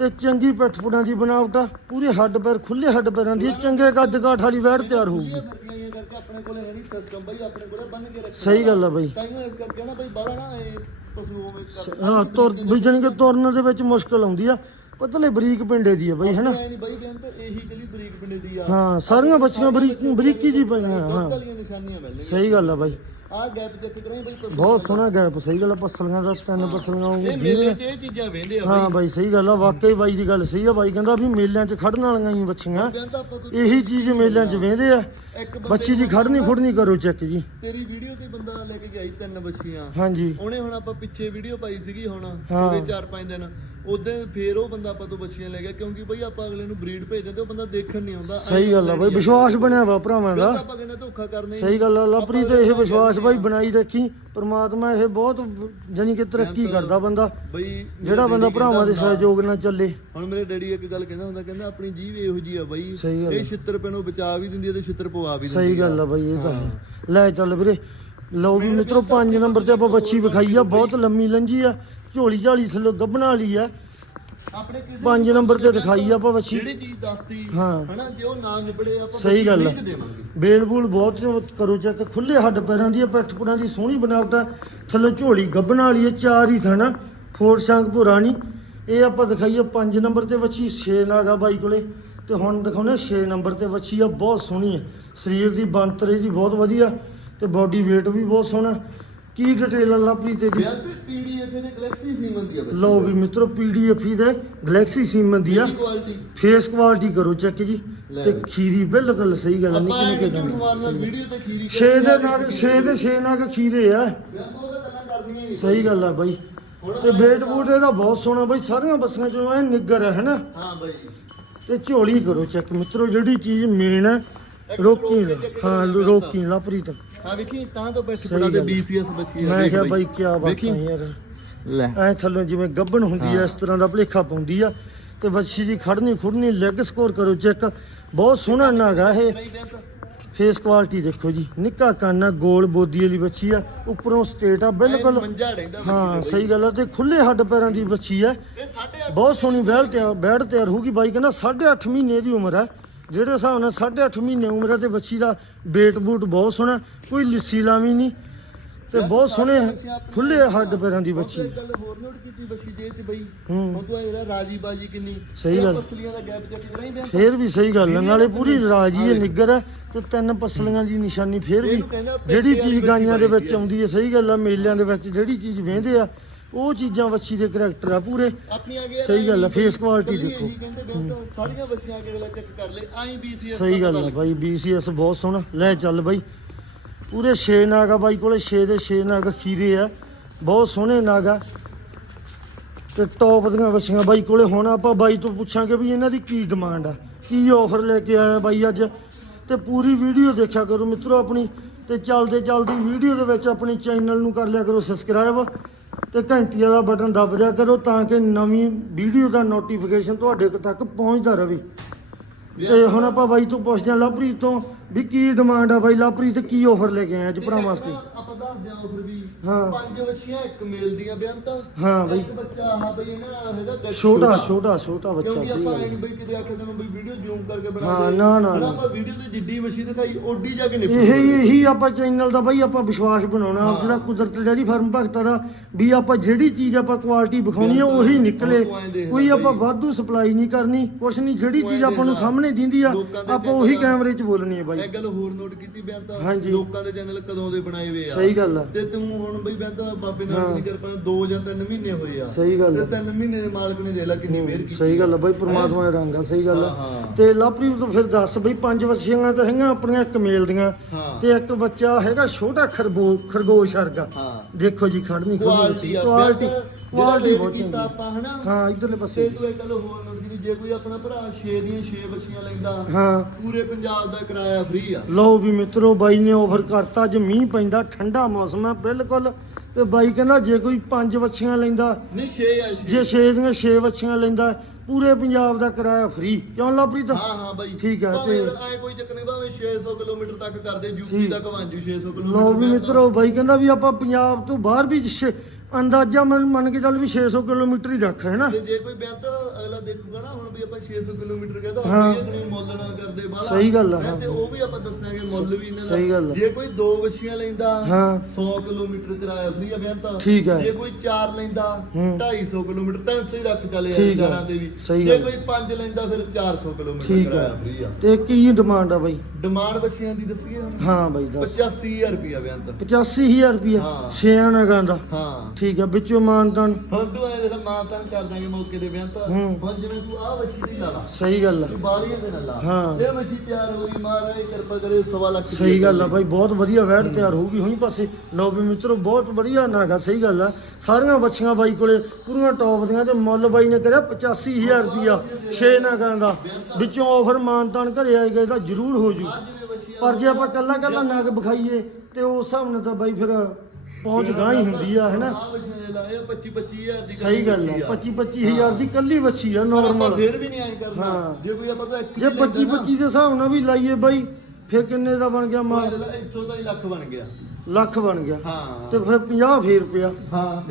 Speaker 1: ਤੇ ਚੰਗੀ ਪੱਠਪੁੜਾਂ ਦੀ ਬਣਾਵਟ ਆ। ਪੂਰੇ ਹੱਡ ਪੈਰ ਖੁੱਲੇ ਹੱਡ ਪੈਰਾਂ ਦੀ ਚੰਗੇ ਕੱਦ ਕਾਠ ਵਾਲੀ ਵੈੜ ਤਿਆਰ ਹੋਊਗੀ।
Speaker 2: ਫਿਰਕੀਆਂ ਜਿਹੀਆਂ ਕਰਕੇ ਆਪਣੇ ਕੋਲੇ ਹੈ ਨਹੀਂ ਸਿਸਟਮ ਬਈ ਆਪਣੇ ਕੋਲੇ ਬੰਨ ਕੇ ਰੱਖਿਆ
Speaker 1: ਸਹੀ ਗੱਲ ਆ ਬਾਈ।
Speaker 2: ਤਾਈਓ ਇਸ ਕਰਕੇ ਨਾ ਬਈ ਬਾਹਲਾ ਨਾ ਇਹ ਪਸ਼ੂ ਉਵੇਂ ਕਰ
Speaker 1: ਹਾਂ ਤੁਰ ਵੀ ਜਾਣੀ ਕਿ ਤੁਰਨ ਦੇ ਵਿੱਚ ਮੁਸ਼ਕਲ ਆਉਂਦੀ ਆ। ਪਤਲੇ ਬਰੀਕ ਪਿੰਡੇ ਦੀ ਆ ਬਾਈ ਹੈਨਾ?
Speaker 2: ਐ ਨਹੀਂ ਬਈ ਕਹਿੰਦੇ ਇਹੀ ਗਲੀ ਬਰੀਕ ਪਿੰਡੇ ਦੀ ਆ।
Speaker 1: ਹਾਂ ਸਾਰੀਆਂ ਬੱਚੀਆਂ ਬਰੀਕ ਬਰੀਕੀ ਜੀ ਪਈਆਂ ਹਾਂ।
Speaker 2: ਗਲੀਆਂ ਨਿਸ਼ਾਨੀਆਂ ਮਿਲਣਗੀਆਂ।
Speaker 1: ਸਹੀ ਗੱਲ ਆ ਬਾਈ।
Speaker 2: ਆਹ ਗੈਪ ਚੈੱਕ ਕਰਾਈ ਬਈ ਪਸ਼ੂ
Speaker 1: ਬਹੁਤ ਸੋਹਣਾ ਗੈਪ ਸਹੀ ਗੱਲ ਆ ਪਸਲੀਆਂ ਦਾ ਤਿੰਨ ਪਸਲੀਆਂ ਉਹ
Speaker 2: ਇਹ ਮੇਲੇ 'ਚ ਇਹ ਚੀਜ਼ਾਂ ਵੇਂਦੇ ਆ
Speaker 1: ਹਾਂ ਬਾਈ। ਸਹੀ ਗੱਲ ਆ ਵਾਕਈ ਬਾਈ ਦੀ ਗੱਲ ਸਹੀ ਆ ਬਾਈ ਕਹਿੰਦਾ ਵੀ ਮੇਲਿਆਂ 'ਚ ਖੜਨ ਵਾਲੀਆਂ ਹੀ ਬੱਚੀਆਂ
Speaker 2: ਕਹਿੰਦਾ ਆਪਾਂ ਕੋਈ
Speaker 1: ਇਹੀ ਚੀਜ਼ ਮੇਲਿਆਂ 'ਚ ਵੇਂਦੇ ਆ।
Speaker 2: ਇੱਕ ਬੰਦੇ
Speaker 1: ਬੱਚੀ ਦੀ ਖੜਨੀ ਖੁੜਨੀ ਕਰੋ ਚੈੱਕ ਜੀ।
Speaker 2: ਤੇਰੀ ਵੀਡੀਓ ਤੇ ਬੰਦਾ ਲੈ ਕੇ ਗਿਆ ਸੀ ਤਿੰਨ ਬੱਚੀਆਂ।
Speaker 1: ਹਾਂਜੀ।
Speaker 2: ਉਹਨੇ ਹੁਣ ਆਪਾਂ ਪਿੱਛੇ ਵੀਡੀਓ ਪਾਈ ਸੀਗੀ ਹੁਣ
Speaker 1: ਹਾਂ।
Speaker 2: ਪੂਰੇ 4-5 ਦਿਨ। ਉਦੋਂ ਫੇਰ ਉਹ ਬੰਦਾ ਆਪਾਂ ਤੋਂ ਬੱਚੀਆਂ ਲੈ ਗਿਆ ਕਿਉਂਕਿ ਬਈ ਆਪਾਂ ਅਗਲੇ ਨੂੰ ਬਰੀਡ ਭੇਜ ਦਿੰਦੇ ਉਹ ਬੰਦਾ ਦੇਖਣ ਨਹੀਂ ਆਉਂਦਾ।
Speaker 1: ਸਹੀ ਗੱਲ ਆ ਬਾਈ ਵਿਸ਼ਵਾਸ ਬਣਿਆ ਵਾ ਭਰਾਵਾਂ ਦਾ।
Speaker 2: ਆਪਾਂ ਕਹਿੰਦੇ ਧੋਖਾ ਕਰਨਾ
Speaker 1: ਸਹੀ ਗੱਲ ਆ ਲਪਰੀ ਤੇ ਇਹ ਵਿਸ਼ਵਾਸ ਬਾਈ ਬਣਾਈ ਰੱਖੀ ਪ੍ਰਮਾਤਮਾ ਇਹ ਬਹੁਤ ਜਾਨੀ ਕਿ ਤਰੱਕੀ ਕਰਦਾ ਬੰਦਾ।
Speaker 2: ਬਈ
Speaker 1: ਜਿਹੜਾ ਬੰਦਾ ਭਰਾਵਾਂ ਦੇ ਸਹਿਯੋਗ ਨਾਲ ਚੱਲੇ।
Speaker 2: ਹੁਣ ਮੇਰੇ ਡੈਡੀ ਇੱਕ ਗੱਲ ਕਹਿੰਦਾ ਹੁੰਦਾ ਕਹਿੰਦਾ ਆਪਣੀ ਜੀਵ ਇਹੋ ਜੀ ਆ ਬਈ।
Speaker 1: ਸਹੀ ਗੱਲ
Speaker 2: ਇਹ ਛਿੱਤਰ ਪੈਣੋਂ ਬਚਾ ਵੀ ਦਿੰਦੀ ਹੈ ਤੇ ਛਿੱਤਰ ਪਵਾ ਵੀ ਦਿੰਦੀ
Speaker 1: ਸਹੀ ਗੱਲ ਆ ਬਾਈ ਇਹ ਤਾਂ ਹੈ। ਲੈ ਚੱਲ ਵੀਰੇ ਲਓ ਵੀ ਮਿੱਤਰੋ 5 ਨੰਬਰ ਤੇ ਆਪਾਂ ਬੱਚੀ ਵਿਖਾਈ ਆ ਬਹੁਤ ਲੰਮੀ ਲੰਜੀ ਆ ਝੋਲੀ ਝਾਲੀ ਥੱਲੇ ਗੱਬਣ ਵਾਲੀ ਆ
Speaker 2: ਆਪਣੇ ਕਿਸੇ
Speaker 1: 5 ਨੰਬਰ ਤੇ ਦਿਖਾਈ ਆ ਆਪਾਂ ਬੱਚੀ
Speaker 2: ਜਿਹੜੀ ਚੀਜ਼ ਦੱਸਦੀ
Speaker 1: ਹਾਂ।
Speaker 2: ਹਨਾ ਜੇ ਉਹ ਨਾ ਨਿਬੜੇ ਆਪਾਂ
Speaker 1: ਸਹੀ ਗੱਲ ਆ।
Speaker 2: ਦੇਵਾਂਗੇ
Speaker 1: ਬੇਲ ਬੂਲ ਬਹੁਤ ਕਰੋ ਚੈੱਕ ਖੁੱਲੇ ਹੱਡ ਪੈਰਾਂ ਦੀ ਆ ਪਿੱਠਪੁੜਾਂ ਦੀ ਸੋਹਣੀ ਬਣਾਵਟ ਆ ਥੱਲੇ ਝੋਲੀ ਗੱਬਣ ਵਾਲੀ ਆ ਚਾਰ ਹੀ ਥਾਣਾ ਫੋਰ ਸ਼ੰਕ ਪੁਰਾਣੀ ਇਹ ਆਪਾਂ ਦਿਖਾਈਏ 5 ਨੰਬਰ ਤੇ ਬੱਚੀ 6 ਨਾਗਾ ਬਾਈ ਕੋਲੇ ਤੇ ਹੁਣ ਦਿਖਾਉਣੇ 6 ਨੰਬਰ ਤੇ ਬੱਚੀ ਆ ਬਹੁਤ ਸੋਹਣੀ ਆ। ਸਰੀਰ ਦੀ ਬਣਤਰ ਇਹਦੀ ਬਹੁਤ ਵਧੀਆ ਤੇ ਬਾਡੀ weight ਵੀ ਬਹੁਤ ਸੋਹਣਾ। ਕੀ ਡਿਟੇਲ ਆ ਲਾਪਰੀ ਤੇ ਦੀ
Speaker 2: ਵਿਆਹ ਤੇ ਪੀਡੀਐਫ ਦੇ ਗੈਲੈਕਸੀ ਸੀਮਨ ਦੀ ਆ
Speaker 1: ਲਓ ਵੀ ਮਿੱਤਰੋ ਪੀਡੀਐਫ ਹੀ ਦੇ ਗੈਲੈਕਸੀ ਸੀਮਨ ਦੀ ਆ। ਫੇਸ ਕੁਆਲਿਟੀ ਕਰੋ ਚੈੱਕ ਜੀ। ਤੇ। ਖੀਰੀ ਬਿਲਕੁਲ ਸਹੀ ਗੱਲ
Speaker 2: ਇਹ ਝੂਠ
Speaker 1: ਦਾਣੇ
Speaker 2: ਮਾਰਨਾ ਵੀਡੀਓ ਤੇ ਖੀਰੀ
Speaker 1: ਛੇ ਦੇ ਨਾਲ ਛੇ ਦੇ ਛੇ ਨਾਲ ਖੀਰੇ ਆ।
Speaker 2: ਹੀ ਨਹੀਂ।
Speaker 1: ਸਹੀ ਗੱਲ ਆ ਬਾਈ। ਤੇ ਬੇਟ ਬੂਟ ਇਹਦਾ ਬਹੁਤ ਸੋਹਣਾ ਬਾਈ ਸਾਰੀਆਂ ਬੱਸਾਂ ਚੋਂ ਐ ਨਿੱਗਰ ਹੈ ਹਨਾ?
Speaker 2: ਹਾਂ ਬਈ।
Speaker 1: ਤੇ ਝੋਲੀ ਕਰੋ ਚੈੱਕ ਮਿੱਤਰੋ ਜਿਹੜੀ ਚੀਜ਼ ਮੇਨ ਹੈ ਰੋਕੀ ਨਾ। ਹਾਂ ਰੋਕੀ ਲਾਪਰੀ ਤਾਂ।
Speaker 2: ਹਾਂ ਵੇਖੀ ਤਾਂ ਤੋਂ ਬੈਠ ਪੜਾ ਦੇ। ਬੀਸੀਐਸ ਬੱਚੀ
Speaker 1: ਮੈਂ ਕਿਹਾ ਬਾਈ। ਕੀ ਬਾਤ। ਹੈ ਯਾਰ।
Speaker 2: ਲੈ।
Speaker 1: ਐ ਥੱਲੋਂ ਜਿਵੇਂ ਗੱਬਣ ਹੁੰਦੀ ਐ ਇਸ ਤਰ੍ਹਾਂ ਦਾ ਭਲੇਖਾ ਪਾਉਂਦੀ ਆ ਤੇ ਬੱਚੀ ਦੀ ਖੜਨੀ ਖੁੜਨੀ ਲੈਗ ਸਕੋਰ ਕਰੋ ਚੈੱਕ ਬਹੁਤ ਸੋਹਣਾ ਨਾਗਾ ਇਹ।
Speaker 2: ਨਹੀਂ ਬੈਂਸ
Speaker 1: ਫੇਸ ਕੁਆਲਿਟੀ ਦੇਖੋ ਜੀ। ਨਿੱਕਾ ਕੰਨ ਆ ਗੋਲ ਬੋਦੀ ਵਾਲੀ ਬੱਚੀ ਆ। ਉੱਪਰੋਂ ਸਟੇਟ ਆ ਬਿਲਕੁਲ। ਹਾਂ ਸਹੀ ਗੱਲ ਆ। ਤੇ ਖੁੱਲੇ ਹੱਡ ਪੈਰਾਂ ਦੀ ਬੱਚੀ ਆ। ਬਹੁਤ ਸੋਹਣੀ ਬਹਿਲ ਤਿਆਰ ਬੈੜ ਤਿਆਰ ਹੋਊਗੀ ਬਾਈ। ਕਹਿੰਦਾ 8.5 ਮਹੀਨੇ ਦੀ ਉਮਰ ਹੈ ਜਿਹੜੇ ਹਿਸਾਬ ਨਾਲ 8.5 ਮਹੀਨੇ ਉਮਰ ਹੈ ਤੇ ਬੱਚੀ ਦਾ ਵੇਟ ਬੂਟ ਬਹੁਤ ਸੋਹਣਾ। ਕੋਈ ਲਿੱਸੀ ਲਾਵੀ ਨਹੀਂ ਤੇ ਬਹੁਤ ਸੋਹਣੇ ਖੁੱਲੇ ਹੱਡ ਪੈਰਾਂ ਦੀ ਬੱਚੀ।
Speaker 2: ਇੱਕ ਗੱਲ ਹੋਰ ਨੋਟ ਕੀਤੀ ਬੱਚੀ ਦੇ ਚ ਬਈ।
Speaker 1: ਹੂੰ।
Speaker 2: ਹੁਣ ਤੂੰ ਆ ਜਿਹੜਾ ਰਾਜੀ ਬਾਜੀ ਕਿੰਨੀ
Speaker 1: ਸਹੀ
Speaker 2: ਇਹ
Speaker 1: ਗੱਲ।
Speaker 2: ਪਸਲੀਆਂ ਦਾ ਗੈਪ ਚੈੱਕ ਕਰਾਈ ਬੈਂਸ
Speaker 1: ਫੇਰ ਵੀ ਸਹੀ ਗੱਲ ਹੈ ਨਾਲੇ ਪੂਰੀ ਰਾਜੀ ਹੈ ਨਿੱਗਰ ਤੇ ਤਿੰਨ ਪਸਲੀਆਂ ਦੀ ਨਿਸ਼ਾਨੀ ਫੇਰ ਵੀ
Speaker 2: ਆ
Speaker 1: ਜਿਹੜੀ ਚੀਜ਼ ਗਾਈਆਂ ਦੇ ਵਿੱਚ ਆਉਂਦੀ ਹੈ ਸਹੀ ਗੱਲ ਹੈ ਮੇਲਿਆਂ ਦੇ ਵਿੱਚ ਜਿਹੜੀ ਚੀਜ਼ ਵੇਂਦੇ ਆ ਉਹ ਚੀਜ਼ਾਂ ਬੱਚੀ ਦੇ ਕਰੈਕਟਰ ਆ ਪੂਰੇ। ਸਹੀ ਗੱਲ ਆ, quality
Speaker 2: ਕੱਲੀ
Speaker 1: ਦੇਖੋ।
Speaker 2: ਸਾਰੀਆਂ ਅਗੇ ਅਗਲਾ ਚੈੱਕ ਕਰ ਲੈ ਆਈ ਬੀਸੀਐਸ
Speaker 1: ਸਹੀ ਗੱਲ ਹੈ ਬਾਈ BCS ਬਹੁਤ ਸੋਹਣਾ। ਲੈ ਚੱਲ ਬਾਈ। ਪੂਰੇ 6 ਨਾਗ ਆ ਬਾਈ ਕੋਲੇ 6 ਦੇ 6 ਨਾਗ ਖੀਰੇ ਆ। ਬਹੁਤ ਸੋਹਣੇ ਨਾਗ। ਆ ਤੇ ਟੌਪ ਦੀਆਂ ਬੱਚੀਆਂ ਬਾਈ ਕੋਲੇ ਹੁਣ ਆਪਾਂ ਬਾਈ ਤੋਂ ਪੁੱਛਾਂਗੇ ਵੀ ਇਹਨਾਂ ਦੀ ਕੀ ਡਿਮਾਂਡ ਆ, ਕੀ ਆਫਰ ਲੈ ਕੇ ਆਇਆ ਬਾਈ ਅੱਜ। ਤੇ ਪੂਰੀ ਵੀਡੀਓ ਦੇਖਿਆ ਕਰੋ ਮਿੱਤਰੋ ਆਪਣੀ, ਤੇ ਚੱਲਦੇ ਚੱਲਦੀ ਵੀਡੀਓ ਦੇ ਵਿੱਚ ਆਪਣੇ ਚੈਨਲ ਨੂੰ ਕਰ ਲਿਆ ਕਰੋ ਸਬਸਕ੍ਰਾਈਬ ਤੇ ਘੰਟੀਆਂ ਦਾ ਬਟਨ ਦਬ ਦਿਆ ਕਰੋ ਤਾਂ ਕਿ ਨਵੀਂ ਵੀਡੀਓ ਦਾ ਨੋਟੀਫਿਕੇਸ਼ਨ ਤੁਹਾਡੇ ਤੱਕ ਪਹੁੰਚਦਾ ਰਹੇ। ਤੇ ਹੁਣ ਆਪਾਂ ਬਾਈ ਤੋਂ ਪੁੱਛਦੇ ਹਾਂ ਲਵਪ੍ਰੀਤ ਤੋਂ ਵੀ ਕੀ ਡਿਮਾਂਡ ਆ ਬਾਈ? ਲਵਪ੍ਰੀਤ ਕੀ ਆਫਰ ਲੈ ਕੇ ਆਏ ਅੱਜ ਭਰਾ ਵਾਸਤੇ?
Speaker 2: ਆਪਾਂ ਆਪਾਂ ਦੱਸਦੇ ਆ ਆਫਰ ਵੀ
Speaker 1: ਹਾਂ।
Speaker 2: ਪੰਜ ਬੱਚੀਆਂ ਇੱਕ ਮੇਲ ਦੀਆਂ ਬੇਅੰਤ
Speaker 1: ਹਾਂ ਬਈ।
Speaker 2: ਇੱਕ ਬੱਚਾ ਹਾਂ ਬਈ ਇਹਨਾਂ ਹੈਗਾ ਗੱਟ
Speaker 1: ਛੋਟਾ ਛੋਟਾ ਛੋਟਾ ਬੱਚਾ
Speaker 2: ਕਿਉਂਕਿ
Speaker 1: ਸਹੀ
Speaker 2: ਆਪਾਂ
Speaker 1: ਗੱਲ
Speaker 2: ਐਂ ਨੀ ਬਈ ਕਿਤੇ ਆਖੇ ਤੈਨੂੰ ਬਈ ਵੀਡੀਓ ਜ਼ੂਮ ਕਰਕੇ ਬਣਾ
Speaker 1: ਹਾਂ,
Speaker 2: ਦੇ।
Speaker 1: ਨਾ, ਨਾ,
Speaker 2: ਜਿਹੜਾ
Speaker 1: ਨਾ।
Speaker 2: ਆਪਾਂ ਵੀਡੀਓ ਤੇ ਜਿੱਡੀ ਮੱਛੀ ਦਿਖਾਈ ਓਡੀ ਜਾ ਕੇ ਨਿਪਟ
Speaker 1: ਇਹੀ ਇਹੀ ਆਪਾਂ ਚੈਨਲ ਦਾ ਬਾਈ ਆਪਾਂ ਵਿਸ਼ਵਾਸ ਬਣਾਉਣਾ
Speaker 2: ਹਾਂ।
Speaker 1: ਜਿਹੜਾ ਕੁਦਰਤ ਡੈਰੀ ਫਾਰਮ ਭਗਤਾਂ ਦਾ ਵੀ ਆਪਾਂ ਜਿਹੜੀ ਚੀਜ਼ ਆਪਾਂ ਕੁਆਲਿਟੀ ਵਿਖਾਉਣੀ ਆ ਉਹੀ ਨਿਕਲੇ
Speaker 2: ਉਹ ਐਂ ਦੇਖਦਾ
Speaker 1: ਕੋਈ ਆਪਾਂ
Speaker 2: ਬਾਈ।
Speaker 1: ਵਾਧੂ ਸਪਲਾਈ ਨਹੀਂ ਕਰਨੀ ਕੁਛ ਨਹੀਂ ਜਿਹੜੀ
Speaker 2: ਉਹ
Speaker 1: ਚੀਜ਼ ਆਪਾਂ ਨੂੰ
Speaker 2: ਦੇਖਦਾ।
Speaker 1: ਸਾਹਮਣੇ ਦਿੰਦੀ ਆ
Speaker 2: ਲੋਕਾਂ ਦੇ
Speaker 1: ਆਪਾਂ ਉਹੀ
Speaker 2: ਚੈਨਲ-
Speaker 1: ਕੈਮਰੇ 'ਚ ਬੋਲਣੀ ਆ ਬਾਈ
Speaker 2: ਇਹ ਗੱਲ ਹੋਰ ਨੋਟ ਕੀਤੀ ਬੇਅੰਤ
Speaker 1: ਹਾਂਜੀ।
Speaker 2: ਲੋਕਾਂ ਦੇ ਚੈਨਲ ਕਦੋਂ ਦੇ ਬਣਾਏ ਹੋਏ ਆ
Speaker 1: ਸਹੀ ਗੱਲ ਆ।
Speaker 2: ਤੇ ਤੂੰ ਹੁਣ ਬਈ ਬੇਅੰਤ ਬਾਬੇ
Speaker 1: ਹਾਂ।
Speaker 2: ਨਾਨਕ ਦੀ ਕਿਰਪਾ ਨਾਲ ਦੋ ਜਾਂ ਤਿੰਨ ਮਹੀਨੇ ਹੋਏ ਆ।
Speaker 1: ਸਹੀ ਗੱਲ
Speaker 2: ਤੇ
Speaker 1: ਆ।
Speaker 2: ਤਿੰਨ ਮਹੀਨੇ ਦੇ ਮਾਲਕ ਨੇ ਲਾ ਕਿੰਨੀ ਮਿਹਰ ਕੀਤੀ
Speaker 1: ਸਹੀ ਗੱਲ ਆ ਬਾਈ ਪ੍ਰਮਾਤਮਾ ਦਾ ਰੰਗ ਆ ਸਹੀ ਗੱਲ ਆ।
Speaker 2: ਹਾਂ।
Speaker 1: ਤੇ ਲਾਪਰੀ ਤੋਂ ਫਿਰ ਦੱਸ ਬਈ ਪੰਜ ਵਸੀਆਂ ਤਾਂ ਹੈਗੀਆਂ ਆਪਣੀਆਂ ਇੱਕ ਮੇਲ ਦੀਆਂ।
Speaker 2: ਹਾਂ।
Speaker 1: ਤੇ ਇੱਕ ਬੱਚਾ ਹੈਗਾ ਛੋਟਾ ਖਰਗੋ ਖਰਗੋਸ਼ ਵਰਗਾ।
Speaker 2: ਹਾਂ।
Speaker 1: ਦੇਖੋ ਜੀ ਖੜਨੀ
Speaker 2: ਕੁਆਲਿਟੀ ਆ
Speaker 1: ਕੁਆਲਿਟੀ
Speaker 2: ਕੁਆਲਿਟੀ
Speaker 1: ਬਹੁਤ
Speaker 2: ਕੀਤਾ
Speaker 1: ਚੰਗੀ
Speaker 2: ਆਪਾਂ ਹਨਾ।
Speaker 1: ਹਾਂ ਇਧਰਲੇ
Speaker 2: ਤੇ
Speaker 1: ਪਾਸੇ।
Speaker 2: ਤੂੰ ਇਹ ਗੱਲ ਹੋਰ ਜੇ ਕੋਈ ਆਪਣਾ ਭਰਾ 6 ਦੀਆਂ 6 ਬੱਚੀਆਂ ਲੈਂਦਾ
Speaker 1: ਹਾਂ।
Speaker 2: ਪੂਰੇ ਪੰਜਾਬ ਦਾ ਕਿਰਾਇਆ ਫ੍ਰੀ ਆ।
Speaker 1: ਲਓ ਵੀ ਮਿੱਤਰੋ ਬਾਈ ਨੇ ਆਫਰ ਕਰਤਾ ਅੱਜ ਮੀਂਹ ਪੈਂਦਾ ਠੰਡਾ ਮੌਸਮ ਹੈ ਬਿਲਕੁਲ। ਤੇ ਬਾਈ ਕਹਿੰਦਾ ਜੇ ਕੋਈ ਪੰਜ ਵੱਛੀਆਂ ਲੈਂਦਾ
Speaker 2: ਨਹੀਂ 6 ਆ ਛੇ।
Speaker 1: ਜੇ 6 ਦੀਆਂ 6 ਵੱਛੀਆਂ ਲੈਂਦਾ ਪੂਰੇ ਪੰਜਾਬ ਦਾ ਕਿਰਾਇਆ ਫ੍ਰੀ ਕਿਉਂ ਲਾਪ੍ਰੀਤ
Speaker 2: ਹਾਂ ਹਾਂ ਬਾਈ।
Speaker 1: ਠੀਕ
Speaker 2: ਭਾਵੇਂ
Speaker 1: ਤੇ-
Speaker 2: ਐ ਕੋਈ ਚੱਕਰ ਨਹੀਂ ਭਾਵੇਂ 600 ਕਿਲੋਮੀਟਰ ਤੱਕ ਕਰਦੇ ਯੂਪੀ। ਤੱਕ ਵਾਂਜੂ 600 ਕਿਲੋਮੀਟਰ
Speaker 1: ਲਓ ਵੀ ਮਿੱਤਰੋ ਬਾਈ ਕਹਿੰਦਾ ਵੀ ਆਪਾਂ ਪੰਜਾਬ ਤੋਂ ਬਾਹਰ ਵੀ ਅੰਦਾਜ਼ਾ ਮੰਨ ਮੰਨ ਕੇ ਚੱਲ ਵੀ 600 ਕਿਲੋਮੀਟਰ ਹੀ ਰੱਖ ਹੈ ਨਾ
Speaker 2: ਤੇ ਜੇ ਕੋਈ ਬਿਆਨ ਤਾਂ ਅਗਲਾ ਦੇਖੂਗਾ ਨਾ ਹੁਣ ਵੀ ਆਪਾਂ 600 ਕਿਲੋਮੀਟਰ ਕਹਿੰਦਾ
Speaker 1: ਹਾਂ।
Speaker 2: ਉਹ ਵੀ ਮੁੱਲ ਨਾ ਕਰਦੇ ਬਾਹਲਾ
Speaker 1: ਸਹੀ ਗੱਲ ਆ,
Speaker 2: ਹੈਂ,
Speaker 1: ਹਾਂ।
Speaker 2: ਤੇ ਉਹ ਵੀ ਆਪਾਂ ਦੱਸਾਂਗੇ ਮੁੱਲ ਵੀ ਇਹਨਾਂ ਦਾ
Speaker 1: ਸਹੀ ਗੱਲ ਆ।
Speaker 2: ਜੇ ਕੋਈ ਦੋ ਬੱਚੀਆਂ ਲੈਂਦਾ
Speaker 1: ਹਾਂ
Speaker 2: 100 ਕਿਲੋਮੀਟਰ ਕਿਰਾਇਆ ਫ੍ਰੀ ਆ ਬਿਆਨ ਤਾਂ
Speaker 1: ਠੀਕ ਹੈ।
Speaker 2: ਜੇ ਕੋਈ ਚਾਰ ਲੈਂਦਾ
Speaker 1: ਹੂੰ।
Speaker 2: 250 ਕਿਲੋਮੀਟਰ 300 ਹੀ ਰੱਖ ਚੱਲੇ
Speaker 1: ਠੀਕ ਆ।
Speaker 2: ਯਾਰਾਂ ਦੇ ਵੀ
Speaker 1: ਸਹੀ
Speaker 2: ਜੇ
Speaker 1: ਗੱਲ।
Speaker 2: ਕੋਈ ਪੰਜ ਲੈਂਦਾ ਫਿਰ 400 ਕਿਲੋਮੀਟਰ
Speaker 1: ਠੀਕ
Speaker 2: ਕਿਰਾਇਆ
Speaker 1: ਹੈ
Speaker 2: ਫ੍ਰੀ ਆ
Speaker 1: ਤੇ ਕੀ ਡਿਮਾਂਡ ਆ ਬਾਈ
Speaker 2: ਡਿਮਾਂਡ ਬੱਚੀਆਂ ਦੀ ਦੱਸੀਏ ਹੁਣ
Speaker 1: ਹਾਂ ਬਾਈ ਦੱਸ
Speaker 2: 85000 ਰੁਪਿਆ ਬਿਆਨ ਤਾਂ
Speaker 1: 85000 ਰੁਪਿਆ
Speaker 2: ਹਾਂ।
Speaker 1: ਨਗਾਂ ਦਾ
Speaker 2: ਹਾਂ
Speaker 1: ਠੀਕ ਹੈ ਵਿੱਚੋਂ ਮਾਨਤਾਨ
Speaker 2: ਹੁਣ ਤੂੰ ਐ ਦੇਖ ਮਾਂ ਤਾਂ ਕਰ ਦਾਂਗੇ ਮੌਕੇ ਦੇ ਬਿਆਨ ਤਾਂ।
Speaker 1: ਹੂੰ।
Speaker 2: ਹੁਣ ਜਿਵੇਂ ਤੂੰ ਆਹ ਬੱਚੀ ਦੀ ਲਾ ਲਾ।
Speaker 1: ਸਹੀ ਗੱਲ ਆ।
Speaker 2: ਤੂੰ ਬਾਲੀਆਂ ਦੇ ਨਾਲ ਲਾ।
Speaker 1: ਹਾਂ।
Speaker 2: ਇਹ ਬੱਚੀ ਤਿਆਰ ਹੋਈ ਮਹਾਰਾਜ ਕਿਰਪਾ ਕਰੇ ਸਵਾ ਲੱਖ ਦੀ
Speaker 1: ਸਹੀ ਗੱਲ ਆ ਬਾਈ ਬਹੁਤ ਵਧੀਆ ਵੈਟ ਤਿਆਰ ਹੋਊਗੀ ਹੋਈ ਪਾਸੇ। ਲਓ ਵੀ ਮਿੱਤਰੋ ਬਹੁਤ ਵਧੀਆ ਨਾਗਾ ਸਹੀ ਗੱਲ ਆ। ਸਾਰੀਆਂ ਬੱਚੀਆਂ ਬਾਈ ਕੋਲੇ ਪੂਰੀਆਂ ਟੌਪ ਦੀਆਂ ਤੇ ਮੁੱਲ ਬਾਈ ਨੇ ਕਰਿਆ 85000 ਰੁਪਿਆ 6 ਨਾਗਾਂ ਦਾ। ਵਿੱਚੋਂ ਆਫਰ ਮਾਨਤਾਨ ਘਰੇ ਆਏਗਾ ਇਹਦਾ ਜ਼ਰੂਰ ਹੋ ਜੂ। ਪਰ ਜੇ ਆਪਾਂ ਕੱਲਾ ਕੱਲਾ ਨਗ ਵਿਖਾਈਏ ਤੇ ਉਸ ਹਿਸਾਬ ਨਾਲ ਤਾਂ ਬਾਈ ਫਿਰ ਪਹੁੰਚ ਗਾਂ ਹੀ ਹੁੰਦੀ ਆ ਹੈਨਾ?
Speaker 2: ਆਹ ਬੱਚੀਆਂ ਦੇ ਲਾ ਇਹ 25 25000 ਦੀ
Speaker 1: ਸਹੀ ਗੱਲ ਆ 25 25000 ਦੀ ਕੱਲੀ ਵੱਛੀ ਆ
Speaker 2: ਨਾਰਮਲ ਫੇਰ ਵੀ ਨਹੀਂ ਐਂ ਕਰਨਾ। ਜੇ ਕੋਈ ਆਪਾਂ ਤਾਂ
Speaker 1: ਜੇ 25 25 ਦੇ ਹਿਸਾਬ ਨਾਲ ਵੀ ਲਾਈਏ ਬਾਈ ਫਿਰ ਕਿੰਨੇ ਦਾ ਬਣ ਗਿਆ ਮਾਲ?
Speaker 2: ਇੱਥੋਂ ਤਾਂ ਹੀ ਲੱਖ ਬਣ ਗਿਆ।
Speaker 1: ਲੱਖ ਬਣ ਗਿਆ।
Speaker 2: ਹਾਂ।
Speaker 1: ਤੇ ਫਿਰ 50 ਫੇਰ ਰੁਪਿਆ
Speaker 2: ਹਾਂ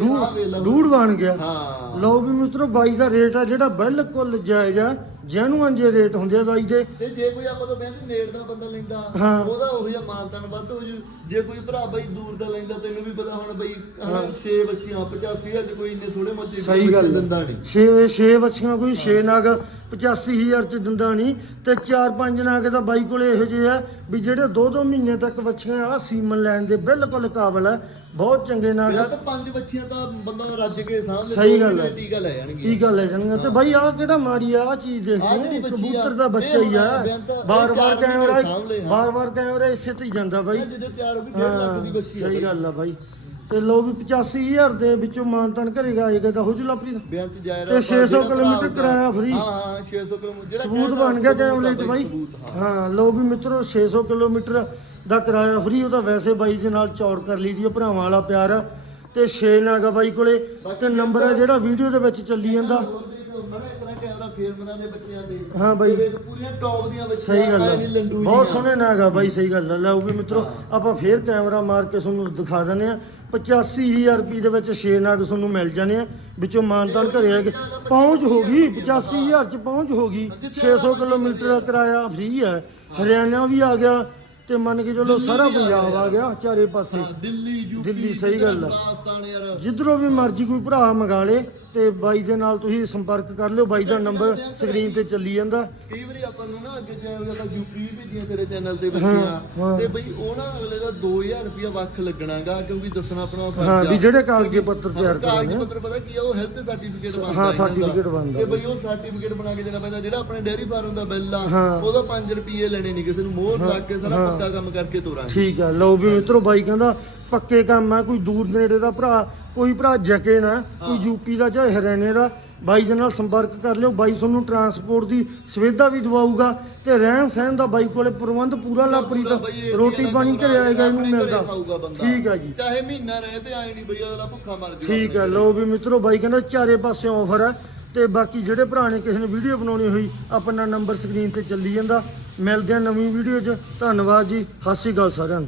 Speaker 1: ਡੂੜ ਬਣ ਗਿਆ।
Speaker 2: ਹਾਂ।
Speaker 1: ਲਓ ਵੀ ਮਿੱਤਰੋ ਬਾਈ ਦਾ ਰੇਟ ਆ ਜਿਹੜਾ ਬਿਲਕੁਲ ਜਾਇਜ਼ ਆ। ਜੈਨੂਅਨ ਜੇ ਰੇਟ ਹੁੰਦੇ ਆ ਬਾਈ ਦੇ।
Speaker 2: ਤੇ ਜੇ ਕੋਈ ਆਪਾਂ ਤੋਂ ਬੈਂਕ ਨੇੜ ਦਾ ਬੰਦਾ ਲੈਂਦਾ
Speaker 1: ਹਾਂ।
Speaker 2: ਉਹਦਾ ਉਹ ਜਿਹਾ ਮਾਲਤਾਨ ਵੱਧ ਹੋ ਜੂ। ਜੇ ਕੋਈ ਭਰਾ ਬਈ ਦੂਰ ਦਾ ਲੈਂਦਾ ਤੈਨੂੰ ਵੀ ਪਤਾ ਹੁਣ ਬਈ ਹਨਾ 6 ਬੱਚੀਆਂ 85 ਅੱਜ ਕੋਈ ਇੰਨੇ ਥੋੜੇ ਮੋਟੇ
Speaker 1: ਸਹੀ ਗੱਲ
Speaker 2: ਦਿੰਦਾ ਨਹੀਂ।
Speaker 1: 6 6 ਵੱਛੀਆਂ ਕੋਈ 6 ਨਗ 85000 ਚ ਦਿੰਦਾ ਨਹੀਂ ਤੇ 4-5 ਨਗ ਦਾ ਬਾਈ ਕੋਲੇ ਇਹੋ ਜਿਹੇ ਆ ਵੀ ਜਿਹੜੇ 2-2 ਮਹੀਨੇ ਤੱਕ ਵੱਛੀਆਂ ਆ ਸੀਮਨ ਲੈਣ ਦੇ ਬਿਲਕੁਲ ਕਾਬਲ ਆ। ਬਹੁਤ ਚੰਗੇ ਨਗ
Speaker 2: ਯਾਰ ਤਾਂ ਪੰਜ ਬੱਚੀਆਂ ਤਾਂ ਬੰਦਾ ਰੱਜ ਕੇ ਸਾਹਮਣੇ
Speaker 1: ਸਹੀ ਗੱਲ ਹੈ।
Speaker 2: ਟੀਕਾ ਲੈ ਜਾਣਗੇ
Speaker 1: ਟੀਕਾ ਲੈ ਜਾਣਗੇ ਤੇ ਬਾਈ ਆ ਕਿਹੜਾ ਮਾੜੀ ਆ ਆ ਚੀਜ਼ ਦੇਖ ਤੂੰ, ਕਬੂਤਰ ਦਾ ਬੱਚਾ ਹੀ ਆ।
Speaker 2: ਤਾਂ
Speaker 1: ਬਾਰ-ਬਾਰ
Speaker 2: ਚਾਰ
Speaker 1: ਕੈਮਰਾ। ਬਾਰ-ਬਾਰ ਕੈਮਰਾ ਇਸੇ ਤੇ ਹੀ ਜਾਂਦਾ ਬਾਈ।
Speaker 2: ਜਿਹਦੇ ਤਿਆਰ ਹੋ ਗਈ 1.5 ਲੱਖ ਦੀ ਬੱਚੀ ਆ
Speaker 1: ਸਹੀ ਗੱਲ ਆ ਬਾਈ। ਤੇ ਲੋ ਵੀ 85000 ਦੇ ਵਿੱਚੋਂ ਮਾਨਤਨ ਘਰੇਗਾ ਆਏਗਾ ਤਾਂ ਹੋ ਜੂ ਲਾਪਰੀ ਦਾ।
Speaker 2: ਬਿਆਨ ਚ ਜਾਇਰਾ
Speaker 1: ਤੇ 600 ਕਿਲੋਮੀਟਰ ਕਿਰਾਇਆ free।
Speaker 2: ਹਾਂ ਹਾਂ 600 ਕਿਲੋਮੀਟਰ ਜਿਹੜਾ
Speaker 1: ਸਬੂਤ ਬਣ ਗਿਆ ਕੈਮਰੇ 'ਚ ਬਾਈ
Speaker 2: ਹਾਂ।
Speaker 1: ਹਾਂ ਲੋ ਵੀ ਮਿੱਤਰੋ 600 ਕਿਲੋਮੀਟਰ ਦਾ ਕਿਰਾਇਆ ਫ੍ਰੀ ਉਹ ਤਾਂ ਵੈਸੇ ਬਾਈ ਦੇ ਨਾਲ ਚੌੜ ਕਰ ਲਈ ਦੀ ਆ ਭਰਾਵਾਂ ਵਾਲਾ ਪਿਆਰ। ਆ ਤੇ 6 ਨਾਗਾ ਬਾਈ ਕੋਲੇ ਤੇ ਨੰਬਰ ਆ ਜਿਹੜਾ ਵੀਡੀਓ ਦੇ ਵਿੱਚ ਚੱਲੀ ਜਾਂਦਾ।
Speaker 2: ਫੇਰ
Speaker 1: ਹਾਂ ਬਾਈ। ਸਹੀ ਗੱਲ
Speaker 2: ਲੰਡੂ
Speaker 1: ਬਹੁਤ। ਸੋਹਣੇ ਨਾਗ ਬਾਈ ਸਹੀ ਗੱਲ ਆ। ਲਓ ਵੀ ਮਿੱਤਰੋ ਆਪਾਂ ਫੇਰ ਕੈਮਰਾ ਮਾਰ ਕੇ ਤੁਹਾਨੂੰ ਦਿਖਾ ਦਿੰਦੇ ਆ। 85000 ਰੁਪਏ ਦੇ ਵਿੱਚ 6 ਨਾਗ ਤੁਹਾਨੂੰ ਮਿਲ ਜਾਣੇ ਆ। ਵਿੱਚੋਂ ਮਾਨਤਾਨ ਘਰੇ ਆ ਕੇ ਪਹੁੰਚ ਹੋ ਗਈ 85000 ਚ ਪਹੁੰਚ ਹੋ ਗਈ। 600 ਕਿਲੋਮੀਟਰ ਦਾ ਕਿਰਾਇਆ ਫ੍ਰੀ ਹੈ। ਹਰਿਆਣਾ ਵੀ ਆ ਗਿਆ ਤੇ ਮੰਨ ਕੇ ਚਲੋ ਸਾਰਾ ਪੰਜਾਬ ਆ ਗਿਆ ਚਾਰੇ ਪਾਸੇ।
Speaker 2: ਦਿੱਲੀ ਯੂਪੀ
Speaker 1: ਦਿੱਲੀ, ਸਹੀ ਗੱਲ ਆ। ਜਿੱਧਰੋਂ ਵੀ ਮਰਜ਼ੀ ਕੋਈ ਭਰਾ ਮੰਗਾ ਲੇ ਤੇ ਬਾਈ ਦੇ ਨਾਲ ਤੁਸੀਂ ਸੰਪਰਕ ਕਰ ਲਿਓ ਬਾਈ ਦਾ ਨੰਬਰ ਸਕਰੀਨ ਤੇ ਚੱਲੀ ਜਾਂਦਾ
Speaker 2: ਕਈ ਵਾਰੀ ਆਪਾਂ ਨੂੰ ਨਾ ਅੱਗੇ ਜਿਵੇਂ ਆਪਾਂ ਯੂਪੀ ਭੇਜੀਆਂ ਤੇਰੇ ਚੈਨਲ ਤੇ। ਬੱਚੀਆਂ ਤੇ ਬਈ ਉਹ ਨਾ ਅਗਲੇ ਦਾ 2000 ਰੁਪਇਆ ਵੱਖ ਲੱਗਣਾਗਾ ਕਿਉਂਕਿ ਦੱਸਣਾ ਆਪਣਾ ਫਰਜ਼
Speaker 1: ਹਾਂ। ਵੀ ਜਿਹੜੇ ਕਾਗਜ਼ੀ ਪੱਤਰ ਤਿਆਰ
Speaker 2: ਕਾਗਜ਼ੀ
Speaker 1: ਕਰਾਉਣੇ ਆ।
Speaker 2: ਪੱਤਰ ਪਤਾ ਕੀ ਆ ਉਹ ਹੈਲਥ ਸਰਟੀਫਿਕੇਟ ਬਣਦਾ
Speaker 1: ਹਾਂ, certificate ਬਣਦਾ।
Speaker 2: ਤੇ ਬਈ ਉਹ ਸਰਟੀਫਿਕੇਟ ਬਣਾ ਕੇ ਦੇਣਾ ਪੈਂਦਾ ਜਿਹੜਾ ਆਪਣੇ ਡੇਅਰੀ ਫਾਰਮ ਦਾ ਬਿੱਲ ਆ। ਉਹਦਾ 5 ਰੁਪਏ ਲੈਣੇ ਨਹੀਂ ਕਿਸੇ ਨੂੰ ਮੋਹਰ ਲਾ ਕੇ ਸਾਰਾ। ਪੱਕਾ ਕੰਮ ਕਰਕੇ ਤੋਰਾਂਗੇ
Speaker 1: ਠੀਕ ਆ ਲਓ ਵੀ ਮਿੱਤਰੋ ਬਾਈ ਕਹਿੰਦਾ ਪੱਕੇ ਕੰਮ ਆ ਕੋਈ ਦੂਰ ਨੇੜੇ ਦਾ ਭਰਾ ਕੋਈ ਭਰਾ ਜਕੇ ਨਾ ਕੋਈ ਯੂਪੀ ਦਾ ਚਾਹੇ ਹਰਿਆਣੇ ਦਾ ਬਾਈ ਦੇ ਨਾਲ ਸੰਪਰਕ ਕਰ ਲਿਓ ਬਾਈ ਤੁਹਾਨੂੰ ਟਰਾਂਸਪੋਰਟ ਦੀ ਸੁਵਿਧਾ ਵੀ ਦਵਾਊਗਾ ਤੇ ਰਹਿਣ ਸਹਿਣ ਦਾ ਬਾਈ ਕੋਲੇ ਪ੍ਰਬੰਧ ਪੂਰਾ ਲਾਪਰੀ
Speaker 2: AC
Speaker 1: ਰੋਟੀ ਪਾਣੀ ਘਰੇ ਆਏਗਾ ਇਹਨੂੰ ਮਿਲਦਾ। ਠੀਕ ਆ ਜੀ।
Speaker 2: ਚਾਹੇ ਮਹੀਨਾ ਰਹੇ ਤੇ ਆਏ ਨਹੀਂ ਬਈ ਅਗਲਾ ਭੁੱਖਾ ਮਰ ਜਾਊਗਾ
Speaker 1: ਠੀਕ ਆ ਲਓ ਵੀ ਮਿੱਤਰੋ ਬਾਈ ਕਹਿੰਦਾ ਚਾਰੇ ਪਾਸਿਓਂ ਆਫਰ ਆ ਤੇ ਬਾਕੀ ਜਿਹੜੇ ਭਰਾ ਨੇ ਕਿਸੇ ਨੇ ਵੀਡੀਓ ਬਣਾਉਣੀ ਹੋਈ ਆਪਣਾ ਨੰਬਰ ਸਕਰੀਨ ਤੇ ਚੱਲੀ ਜਾਂਦਾ। ਮਿਲਦੇ ਆ ਨਵੀਂ ਵੀਡੀਓ 'ਚ। ਧੰਨਵਾਦ ਜੀ ਸਤਿ ਸ਼੍ਰੀ ਅਕਾਲ ਸਾਰਿਆਂ ਨੂੰ।